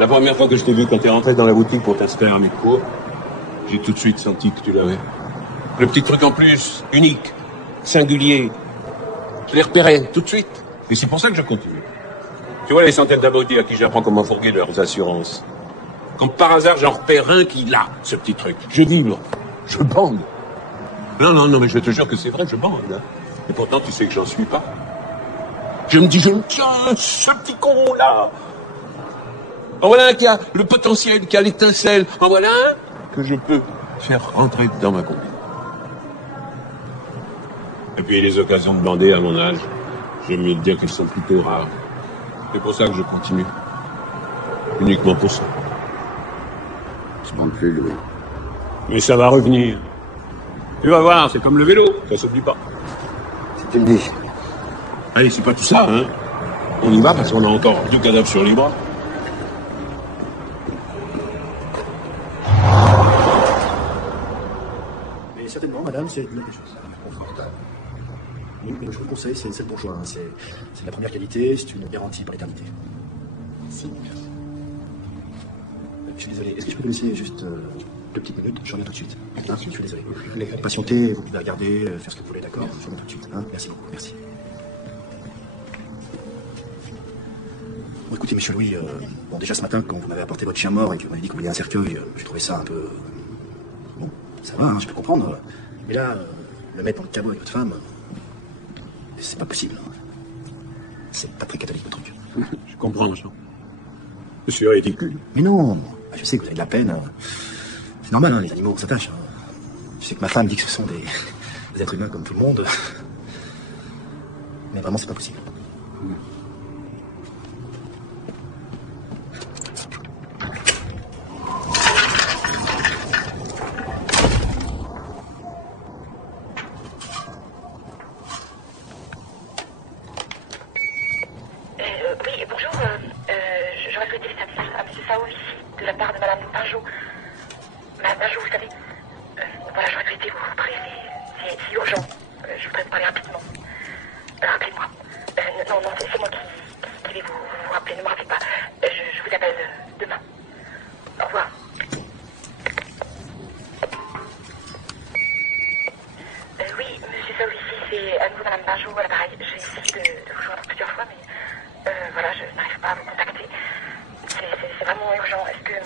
la première fois que je t'ai vu quand t'es rentré dans la boutique pour t'inscrire à mes cours, j'ai tout de suite senti que tu l'avais. Le petit truc en plus, unique, singulier. Je l'ai repéré tout de suite. Et c'est pour ça que je continue. Tu vois les centaines d'abrutis à qui j'apprends comment fourguer leurs assurances. Comme par hasard, j'en repère un qui l'a, ce petit truc. Je vibre. Je bande. Non, mais je te jure que c'est vrai, je bande. Hein. Et pourtant, tu sais que j'en suis pas. Je me dis, je me tiens, ce petit con là. En voilà un qui a le potentiel, qui a l'étincelle. En voilà un que je peux faire rentrer dans ma compagnie. Et puis les occasions de bander à mon âge, j'aime mieux te dire qu'elles sont plutôt rares. C'est pour ça que je continue. Uniquement pour ça. Je bande plus, Louis. Mais ça va revenir. Tu vas voir, c'est comme le vélo, ça s'oublie pas. Si tu le dis. Allez, c'est pas tout ça, hein. On y va parce qu'on a encore 2 cadavres sur les bras. Mais certainement, madame, c'est une des choses. Confortable. Oui, mais je vous le conseille, c'est celle bourgeois. Hein. C'est de la première qualité, c'est une garantie pour l'éternité. Merci. Je suis désolé, est-ce que je peux vous laisser juste 2 petites minutes? Je reviens tout de suite. Hein, je suis désolé. Vous voulez patienter, vous pouvez regarder, faire ce que vous voulez, d'accord? Je reviens tout de suite. Hein. Merci beaucoup, merci. Bon, écoutez, monsieur Louis, bon, déjà ce matin, quand vous m'avez apporté votre chien mort et que vous m'avez dit que vous vouliez un cercueil, j'ai trouvé ça un peu... Bon, ça va, hein, je peux comprendre. Mais là, le mettre dans le caveau avec votre femme, c'est pas possible. C'est pas très catholique, votre truc. Je comprends, Jean. Je suis ridicule. Mais non, je sais que vous avez de la peine. C'est normal, hein, les animaux, on s'attache. Je sais que ma femme dit que ce sont des êtres humains comme tout le monde. Mais vraiment, c'est pas possible. Oui, bonjour. J'aurais souhaité laisser un message à M. Sao ici, de la part de Madame Pinjot. Madame Pinjot, vous savez, voilà, j'aurais souhaité vous parler, c'est urgent. Je voudrais vous parler rapidement. Rappelez-moi. Non, c'est moi qui vais vous rappeler, ne me rappelez pas. Je vous appelle demain. Au revoir. Oui, M. Sao ici, c'est à nouveau Madame Pinjot à l'appareil. J'ai essayé de vous joindre plusieurs fois, mais... voilà, je n'arrive pas à vous contacter. C'est vraiment urgent. Est-ce que...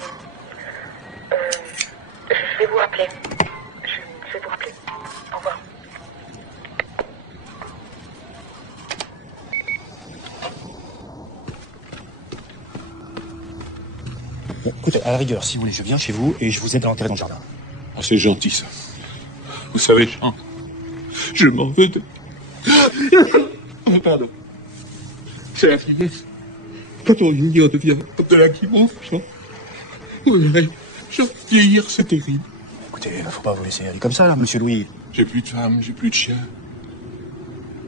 je vais vous rappeler. Je vais vous rappeler. Au revoir. Bon, écoutez, à la rigueur, si vous voulez, je viens chez vous et je vous aide à l'enterrer dans le jardin. Ah, c'est gentil, ça. Vous savez, Jean, je m'en veux de... Pardon. C'est la finesse. Quand on ignore devient de la guimauve, Jean. Ouais, Jean, vieillir, c'est terrible. Écoutez, il ne faut pas vous laisser aller comme ça, là, monsieur Louis. J'ai plus de femme, j'ai plus de chien.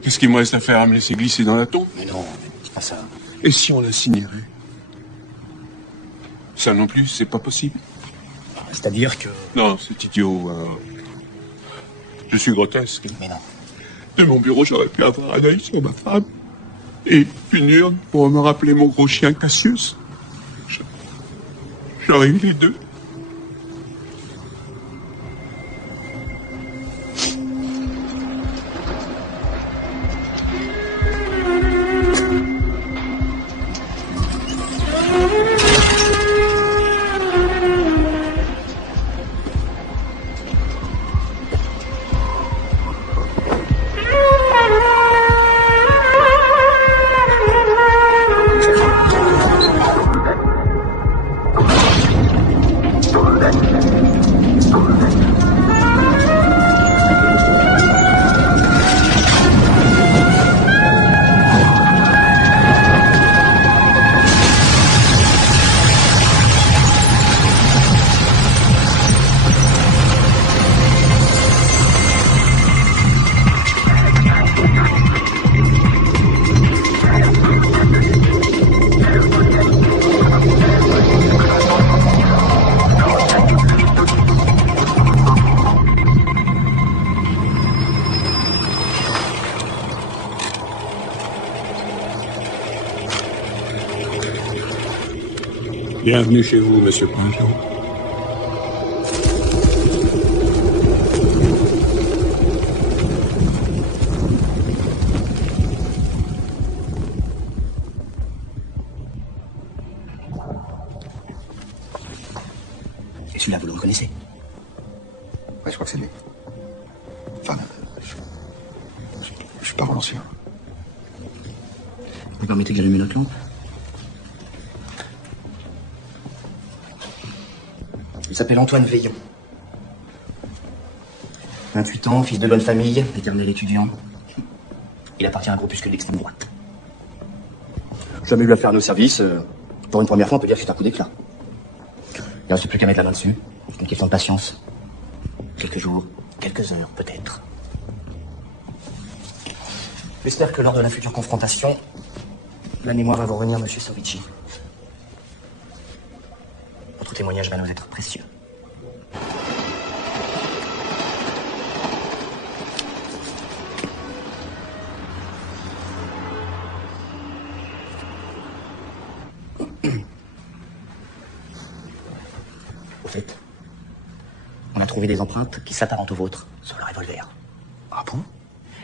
Qu'est-ce qu'il me reste à faire à me laisser glisser dans la tombe? Mais non, c'est pas ça. Et si on la signerait? Ça non plus, c'est pas possible. C'est-à-dire que... Non, c'est idiot. Je suis grotesque. Mais non. De mon bureau, j'aurais pu avoir un œil sur ma femme. Et une urne pour me rappeler mon gros chien Cassius. J'aurais eu les deux. Bienvenue chez vous, monsieur Pinjot. Et celui-là, vous le reconnaissez? Ouais, je crois que c'est lui. Enfin, je suis pas romancier. Vous permettez que j'allume une autre lampe? Il s'appelle Antoine Veillon. 28 ans, fils de bonne famille, éternel étudiant. Il appartient à un groupuscule d'extrême droite. Jamais eu affaire à nos services. Pour une première fois, on peut dire que c'est un coup d'éclat. Il ne reste plus qu'à mettre la main dessus. C'est une question de patience. Quelques jours, quelques heures, peut-être. J'espère que lors de la future confrontation, la mémoire va vous revenir, monsieur Saovici. Votre témoignage va nous être précieux. Au fait, on a trouvé des empreintes qui s'apparentent aux vôtres sur le revolver. Ah bon?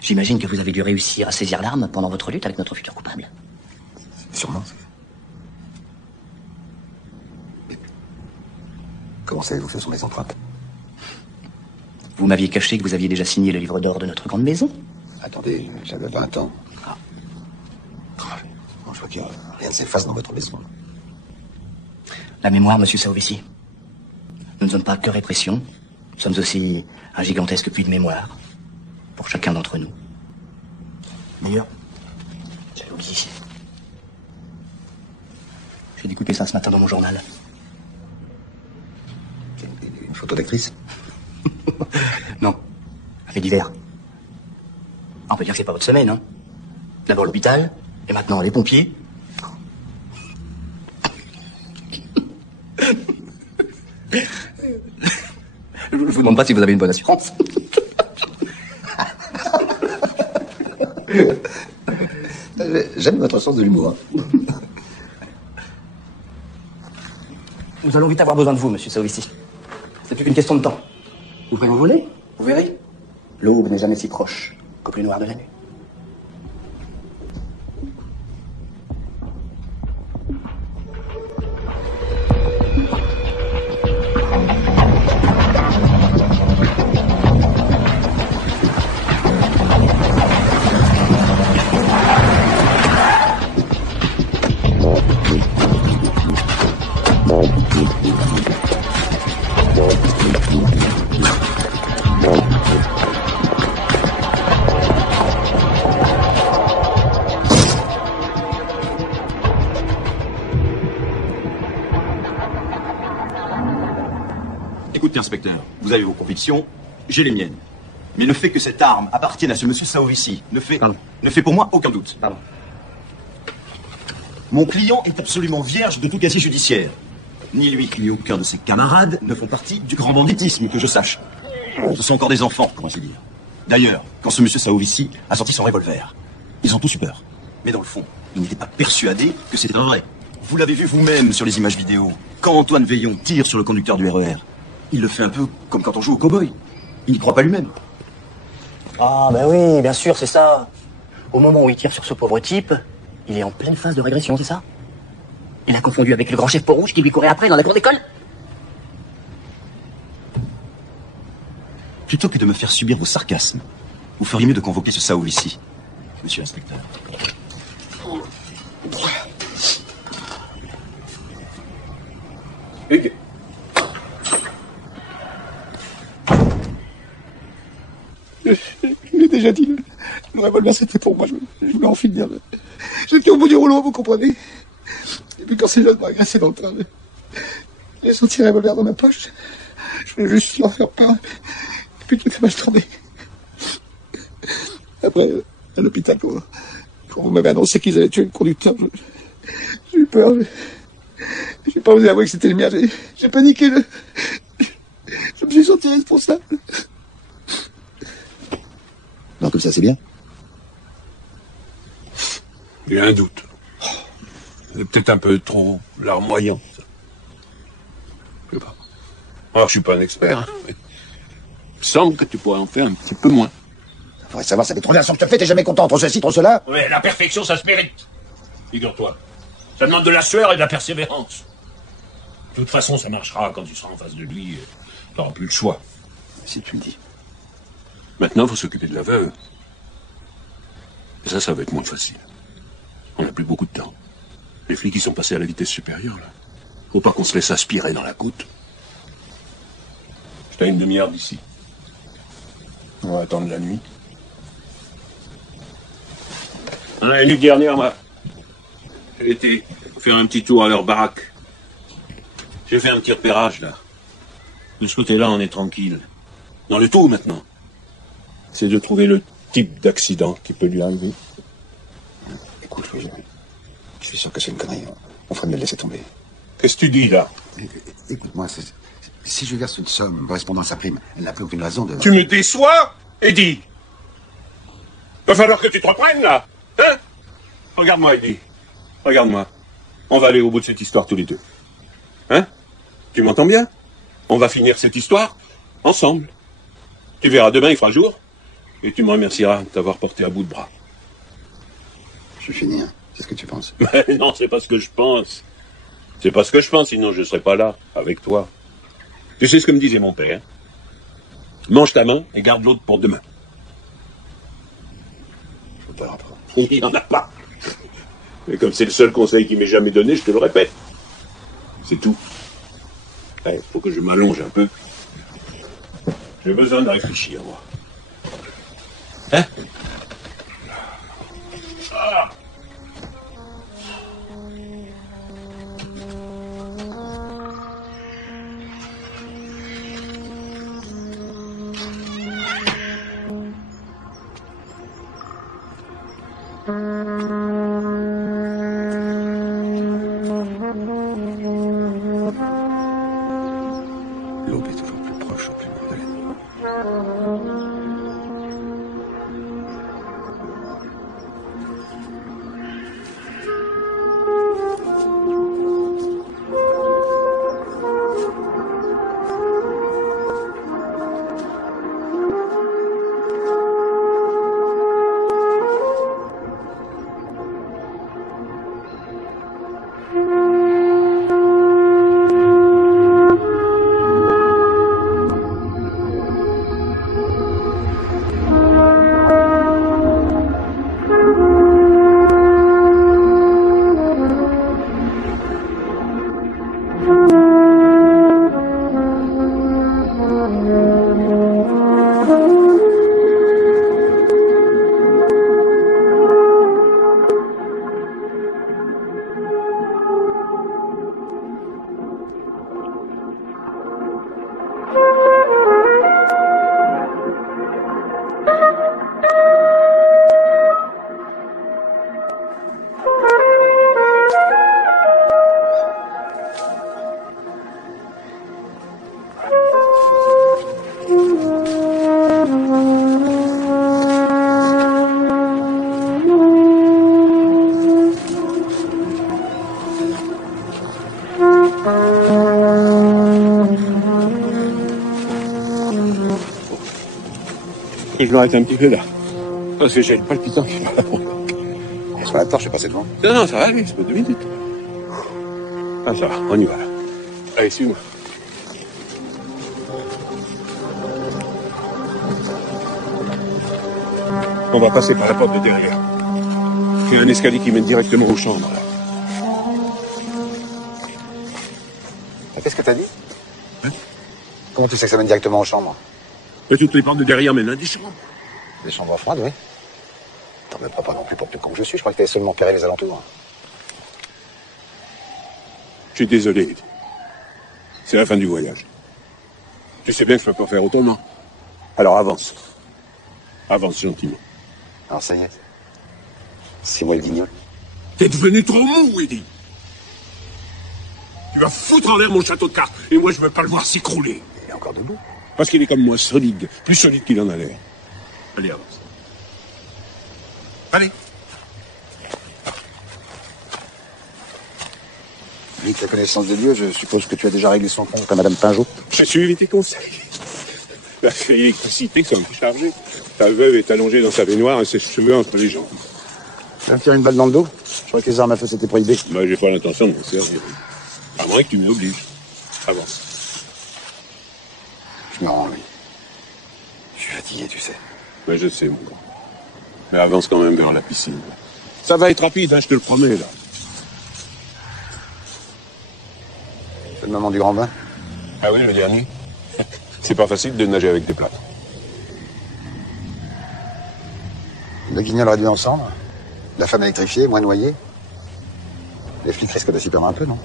J'imagine que vous avez dû réussir à saisir l'arme pendant votre lutte avec notre futur coupable. Sûrement. Comment savez-vous que ce sont mes empreintes? Vous m'aviez caché que vous aviez déjà signé le livre d'or de notre grande maison. Attendez, j'avais 20 ans. Ah. Bon, je vois qu'il n'y a rien ne s'efface dans votre maison. La mémoire, monsieur Saovici. Nous ne sommes pas que répression. Nous sommes aussi un gigantesque puits de mémoire. Pour chacun d'entre nous. D'ailleurs, j'avais oublié. J'ai découpé ça ce matin dans mon journal. Une photo d'actrice? Non. Un fait divers. On peut dire que c'est pas votre semaine, hein. D'abord l'hôpital, et maintenant les pompiers. Je vous demande pas si vous avez une bonne assurance. J'aime votre sens de l'humour. Nous allons vite avoir besoin de vous, monsieur Saovici. C'est plus qu'une question de temps. Vous pouvez envoler, vous verrez. L'aube n'est jamais si proche qu'au plus noir de la nuit. Écoutez, inspecteur, vous avez vos convictions, j'ai les miennes. Mais le fait que cette arme appartienne à ce monsieur Saovici ne fait pour moi aucun doute. Pardon. Mon client est absolument vierge de tout casier judiciaire. Ni lui, ni aucun de ses camarades ne font partie du grand banditisme, que je sache. Ce sont encore des enfants, comment se dire. D'ailleurs, quand ce monsieur Saovici a sorti son revolver, ils ont tous eu peur. Mais dans le fond, ils n'étaient pas persuadés que c'était vrai. Vous l'avez vu vous-même sur les images vidéo. Quand Antoine Veillon tire sur le conducteur du RER, il le fait un peu comme quand on joue au cow-boy. Il n'y croit pas lui-même. Ah, ben oui, bien sûr, c'est ça. Au moment où il tire sur ce pauvre type, il est en pleine phase de régression, c'est ça? Il a confondu avec le grand chef Peau-Rouge qui lui courait après dans la cour d'école. Plutôt que de me faire subir vos sarcasmes, vous feriez mieux de convoquer ce Saovici, monsieur l'inspecteur. Je l'ai déjà dit, le revolver c'était pour moi, je voulais en finir. J'étais au bout du rouleau, vous comprenez. Et puis quand ces jeunes m'ont agressé dans le train, j'ai senti le revolver dans ma poche. Je voulais juste leur faire peur. Et puis tout est mal tourné. Après, à l'hôpital, quand vous m'avez annoncé qu'ils allaient tuer le conducteur, j'ai eu peur. J'ai pas osé avouer que c'était le mien. J'ai paniqué. Je me suis senti responsable. Non, comme ça, c'est bien. Il y a un doute. C'est peut-être un peu trop larmoyant, ça. Je sais pas. Alors, je suis pas un expert, hein, mais il me semble que tu pourrais en faire un petit peu moins. Faudrait savoir, ça fait 3 versions que je te fais, t'es jamais content, trop ceci, trop cela. Ouais, la perfection, ça se mérite. Figure-toi. Ça demande de la sueur et de la persévérance. De toute façon, ça marchera quand tu seras en face de lui. T'auras plus le choix. Si tu le dis. Maintenant, faut s'occuper de la veuve. Et ça va être moins facile. On n'a plus beaucoup de temps. Les flics, ils sont passés à la vitesse supérieure, là. Faut pas qu'on se laisse aspirer dans la croûte. Je t'ai une demi-heure d'ici. On va attendre la nuit. La nuit dernière, moi, j'ai été faire un petit tour à leur baraque. J'ai fait un petit repérage, là. De ce côté-là, on est tranquille. Dans le tout, maintenant, c'est de trouver le type d'accident qui peut lui arriver. Écoute, je suis sûr que c'est une connerie. On ferait mieux de le laisser tomber. Qu'est-ce que tu dis, là? Écoute-moi, si je verse une somme correspondant à sa prime, elle n'a plus aucune raison de... Tu me déçois, Eddie. Va falloir que tu te reprennes, là. Hein? Regarde-moi, Eddie. Regarde-moi. On va aller au bout de cette histoire tous les deux. Hein? Tu m'entends bien? On va finir cette histoire ensemble. Tu verras, demain il fera jour, et tu me remercieras de t'avoir porté à bout de bras. Je finis, hein. C'est ce que tu penses? Mais non, c'est pas ce que je pense. C'est pas ce que je pense, sinon je serais pas là, avec toi. Tu sais ce que me disait mon père? Mange ta main et garde l'autre pour demain. Faut pas apprendre. Il n'en a pas. Mais comme c'est le seul conseil qu'il m'ait jamais donné, je te le répète. C'est tout. Il faut que je m'allonge un peu. J'ai besoin de réfléchir, moi. Hein? Ah! L'aube est toujours plus proche au plus loin de la nuit. je m'arrête un petit peu là. Parce que j'ai le palpitant qui va. Sur la torche, je suis passé devant. Non, non, ça va aller, c'est pas 2 minutes. Ah, ça va, on y va là. Allez, suis-moi. On va passer par la porte de derrière. Il y a un escalier qui mène directement aux chambres. Là. Qu'est-ce que t'as dit? Comment tu sais que ça mène directement aux chambres? Et toutes les portes de derrière mènent à des chambres. Des chambres froides, oui. T'en me prends pas non plus pour plus con que je suis. Je crois que t'avais seulement carré les alentours. Je suis désolé. C'est la fin du voyage. Tu sais bien que je peux pas faire autrement. Alors avance. Avance gentiment. Alors ça y est. C'est moi le guignol. T'es devenu trop mou, Eddie. Tu vas foutre en l'air mon château de cartes. Et moi, je veux pas le voir s'écrouler. Il est encore debout. Parce qu'il est comme moi, solide. Plus solide qu'il en a l'air. Allez, avance. Allez. Vu que la connaissance des lieux, je suppose que tu as déjà réglé son compte à Madame Pinjot. J'ai suivi tes conseils. La fée électricité comme chargée. Ta veuve est allongée dans sa baignoire et ses cheveux entre les jambes. Tu vas me tirer une balle dans le dos? Je crois que les armes à feu c'était prohibé. Bah, j'ai pas l'intention de m'en servir. À moins que tu m'obliges. Avance. Je me rends, oui. Je suis fatigué, tu sais. Mais je sais, mon gars. Mais avance quand même vers la piscine. Ça va être rapide, hein, je te le promets, là. C'est le moment du grand bain? Ah oui, le dernier. C'est pas facile de nager avec des plats. Le guignol réduit ensemble. La femme électrifiée, moi noyé. Les flics risquent de s'y perdre un peu, non?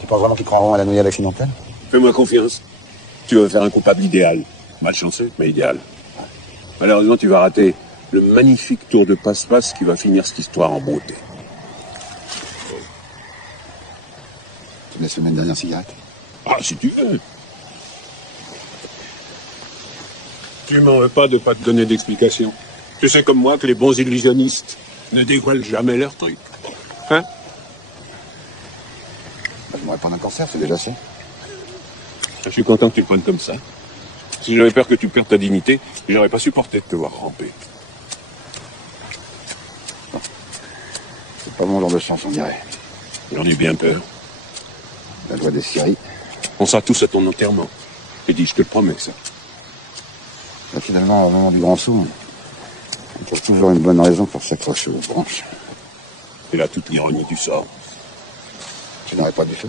Tu penses vraiment qu'ils croiront à la noyade accidentelle? Fais-moi confiance. Tu vas faire un coupable idéal. Malchanceux, mais idéal. Malheureusement, tu vas rater le magnifique tour de passe-passe qui va finir cette histoire en beauté. Tu me laisses fumer une dernière cigarette? Ah, si tu veux. Tu m'en veux pas de pas te donner d'explication. Tu sais comme moi que les bons illusionnistes ne dévoilent jamais leurs trucs. Hein? Bah, je m'aurais prendre un cancer, c'est déjà assez. Je suis content que tu le prennes comme ça. Si j'avais peur que tu perdes ta dignité, j'aurais pas supporté de te voir ramper. C'est pas mon genre de chance, on dirait. J'en ai bien peur. La loi des scieries. On sera tous à ton enterrement. Et dis, je te le promets, ça. Là, finalement, au moment du grand saut, on trouve toujours une bonne raison pour s'accrocher aux branches. Et là, toute l'ironie du sort. Tu n'aurais pas du feu?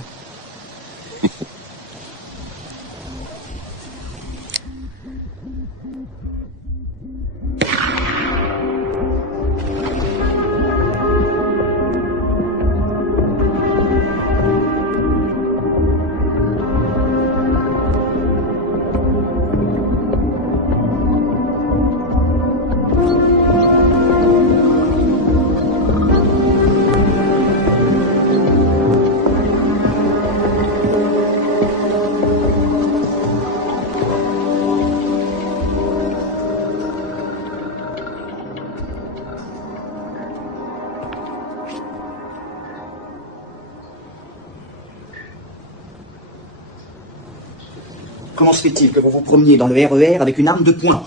Comment se fait-il que vous vous promeniez dans le RER avec une arme de poing?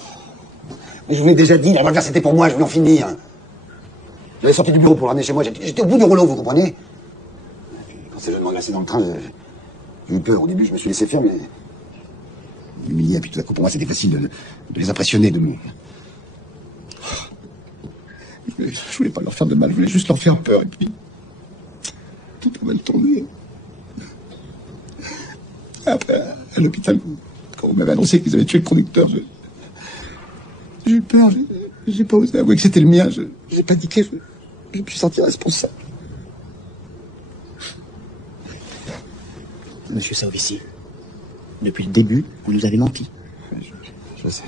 Mais je vous l'ai déjà dit, la revolver c'était pour moi, je voulais en finir. J'avais sorti du bureau pour l'amener chez moi, j'étais au bout du rouleau, vous comprenez? Quand ces jeunes m'ont glacé dans le train, j'ai eu peur. Au début, je me suis laissé faire, mais... humilié, puis tout à coup, pour moi, c'était facile de les impressionner, de me... Je voulais pas leur faire de mal, je voulais juste leur faire peur, et puis... tout a mal tourné. Après, à l'hôpital, quand on m'avait annoncé qu'ils avaient tué le conducteur, j'ai eu peur, j'ai pas osé avouer que c'était le mien, j'ai paniqué, je me suis senti responsable. Monsieur Saovici, depuis le début, vous nous avez menti. Je sais.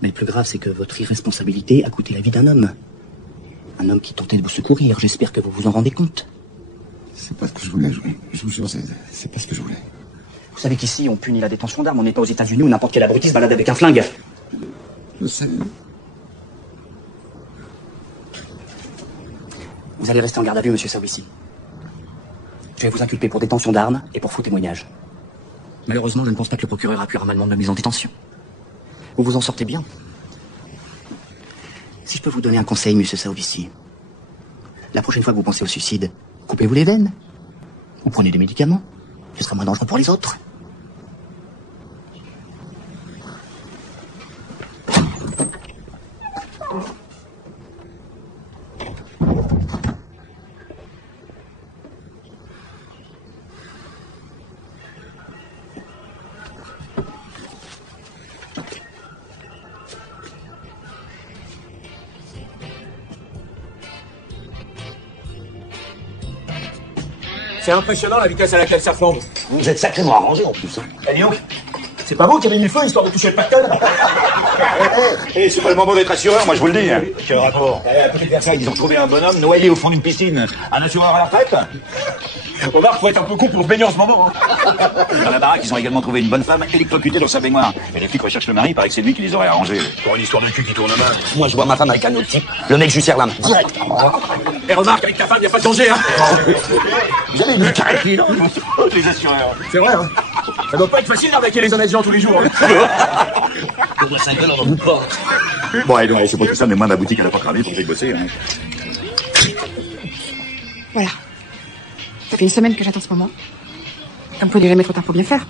Mais le plus grave, c'est que votre irresponsabilité a coûté la vie d'un homme. Un homme qui tentait de vous secourir, j'espère que vous vous en rendez compte. C'est pas ce que je voulais, je vous jure, c'est pas ce que je voulais. Vous savez qu'ici, on punit la détention d'armes, on n'est pas aux États-Unis où n'importe quel abruti se balade avec un flingue. Je sais. Vous allez rester en garde à vue, monsieur Saovici. Je vais vous inculper pour détention d'armes et pour faux témoignage. Malheureusement, je ne pense pas que le procureur appuiera ma demande de mise en détention. Vous vous en sortez bien. Si je peux vous donner un conseil, monsieur Saovici, la prochaine fois que vous pensez au suicide, coupez-vous les veines. Ou prenez des médicaments. Ce sera moins dangereux pour les autres. C'est impressionnant la vitesse à laquelle ça flambe. Vous êtes sacrément arrangé en plus. Hein. Eh, dis donc, c'est pas vous qui avez mis le feu histoire de toucher le pactole? Eh, c'est pas le moment d'être assureur, moi je vous le dis. Hein. Quel rapport? Peut-être Versailles, ils ont trouvé un bonhomme noyé au fond d'une piscine. Un assureur à la retraite? Remarque, faut être un peu con pour se baigner en ce moment. Hein. Dans la baraque, ils ont également trouvé une bonne femme électrocutée dans sa baignoire. Et les flics recherchent le mari, il paraît que c'est lui qui les aurait arrangés. Pour une histoire de cul qui tourne mal. Moi je vois ma femme avec un autre type. Le mec, je lui serre la main. Direct. Et remarque, avec ta femme, y a pas de danger, hein. Vous avez une carré qui, non? Les assureurs. C'est vrai, hein. Ça doit pas être facile d'arnaquer les honnêtes gens tous les jours. Hein. Pour la 5 on en doute pas. Bon, allez, donc, c'est pas tout ça, mais moi, ma boutique, elle a pas cramé, faut que j'aille bosser. Hein. Voilà. Ça fait une semaine que j'attends ce moment. Comme quoi, il n'est jamais trop tard pour bien faire.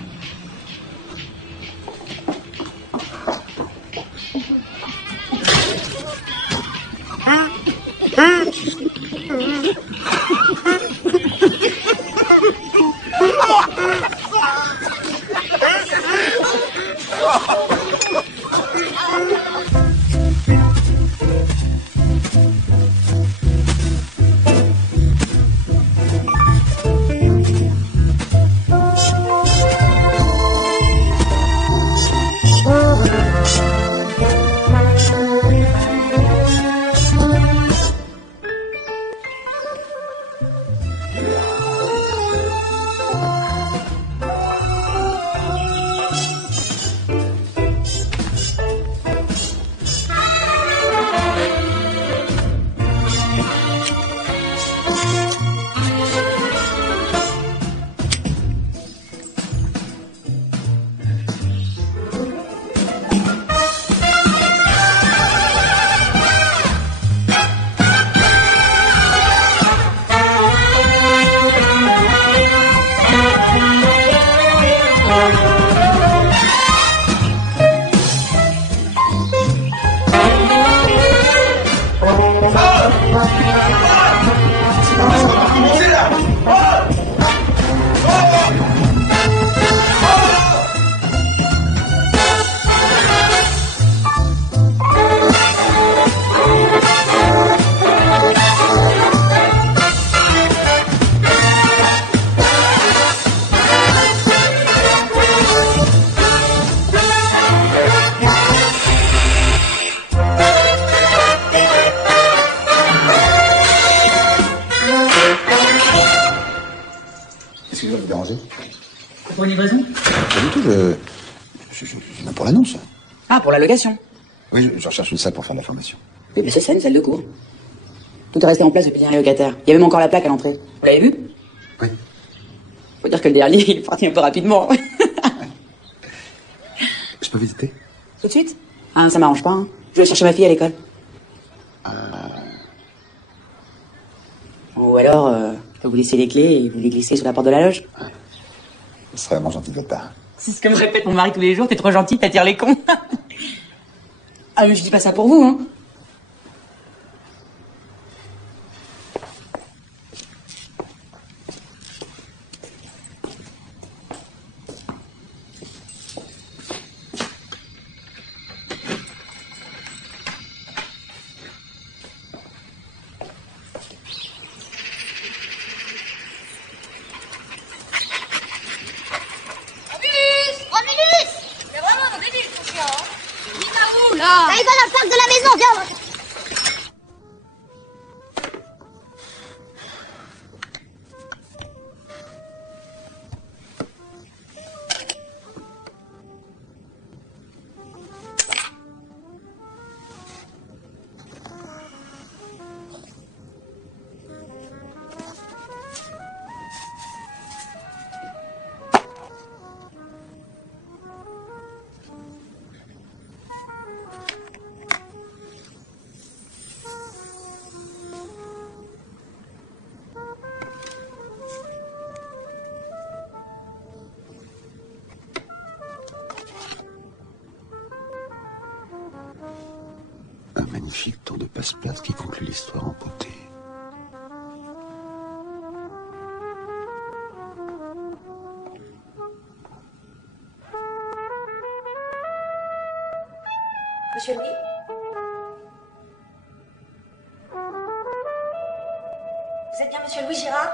Pour une livraison? Pas du tout, je viens pour l'annonce. Ah, pour la location? Oui, je recherche une salle pour faire de la formation. Oui, mais c'est ça, une salle de cours. Tout est resté en place depuis le dernier locataire. Il y a même encore la plaque à l'entrée. Vous l'avez vu? Oui. Faut dire que le dernier, il est parti un peu rapidement. Je peux visiter? Tout de suite? Ah, ça m'arrange pas, hein. Je vais chercher ma fille à l'école. Ou alors, je peux vous laisser les clés et vous les glisser sous la porte de la loge. Ce serait vraiment gentil de votre part. C'est ce que me répète mon mari tous les jours, t'es trop gentil, t'attires les cons. Ah, mais je dis pas ça pour vous, hein. Ça y va dans le parc de la maison, viens, Monsieur Louis? Vous êtes bien Monsieur Louis Girard?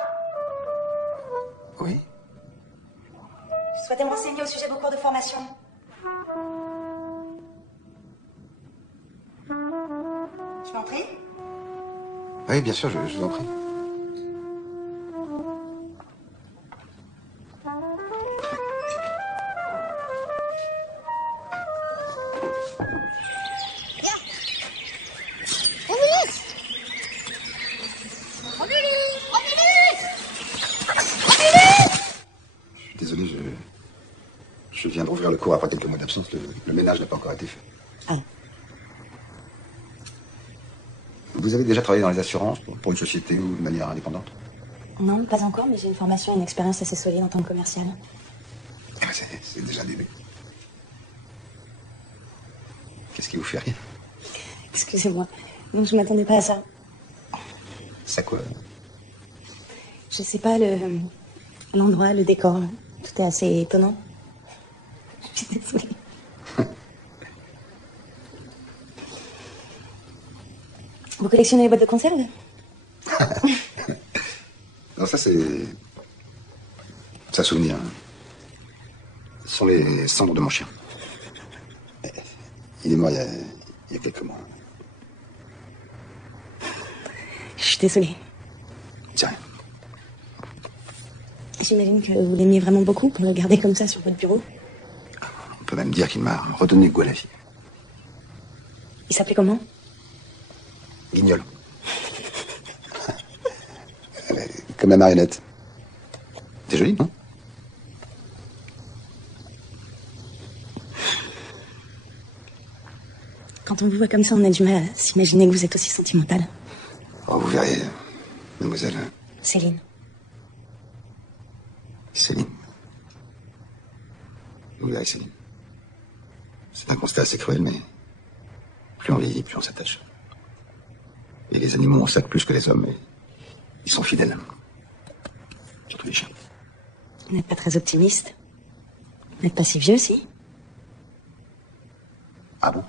Oui. Je souhaitais me renseigner au sujet de vos cours de formation. Je peux entrer? Oui, bien sûr, je vous en prie. Désolé, je viens d'ouvrir le cours après quelques mois d'absence. Le ménage n'a pas encore été fait. Ah. Vous avez déjà travaillé dans les assurances pour une société ou de manière indépendante? Non, pas encore, mais j'ai une formation et une expérience assez solide en tant que commercial. Ah ben, c'est déjà un début. Qu'est-ce qui vous fait rire? Excusez-moi. Non, je m'attendais pas à ça. Ça quoi? Je sais pas, l'endroit, le décor. Tout est assez étonnant. Je suis désolée. Vous collectionnez les boîtes de conserve? Non, ça c'est un souvenir. Ce sont les cendres de mon chien. Il est mort il y a quelques mois. Je suis désolée. C'est rien. J'imagine que vous l'aimiez vraiment beaucoup pour le garder comme ça sur votre bureau. On peut même dire qu'il m'a redonné goût à la vie. Il s'appelait comment? Guignol. Comme la marionnette. C'est joli, non? Quand on vous voit comme ça, on a du mal à s'imaginer que vous êtes aussi sentimental. Oh, vous verrez, mademoiselle. Céline. Céline. Vous verrez, Céline. C'est un constat assez cruel, mais plus on vieillit, plus on s'attache. Et les animaux, on s'attache plus que les hommes, mais ils sont fidèles. Surtout les chiens. Vous n'êtes pas très optimiste. Vous n'êtes pas si vieux, si? Ah bon?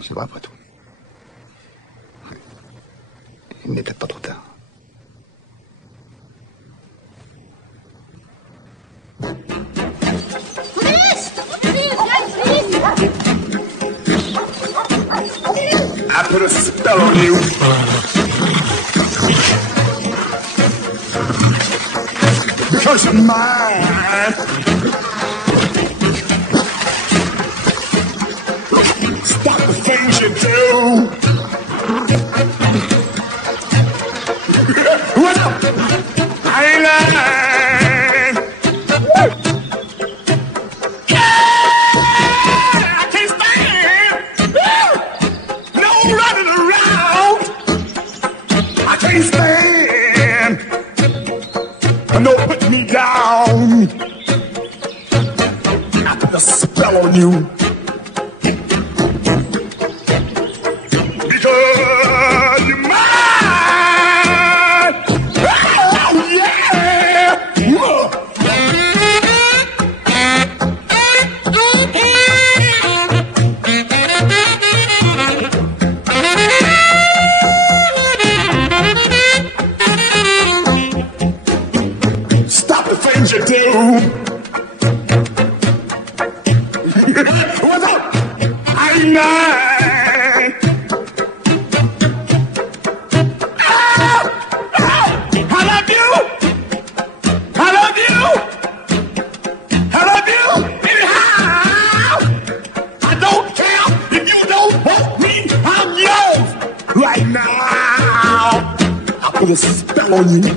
C'est vrai, après tout. Il n'est peut-être pas trop tard. I put a spell on you. Because you're mine. Stop the things you do. What up? I ain't lying. I can't stand. No running around. I can't stand. No put me down. I put a spell on you. Because you're mine. Oh, yeah. Whoa. Stop the things you do. What's up? I ain't lying. I love you. I love you. I love you. Anyhow, I don't care if you don't want me. I'm yours right now. I put a spell on you.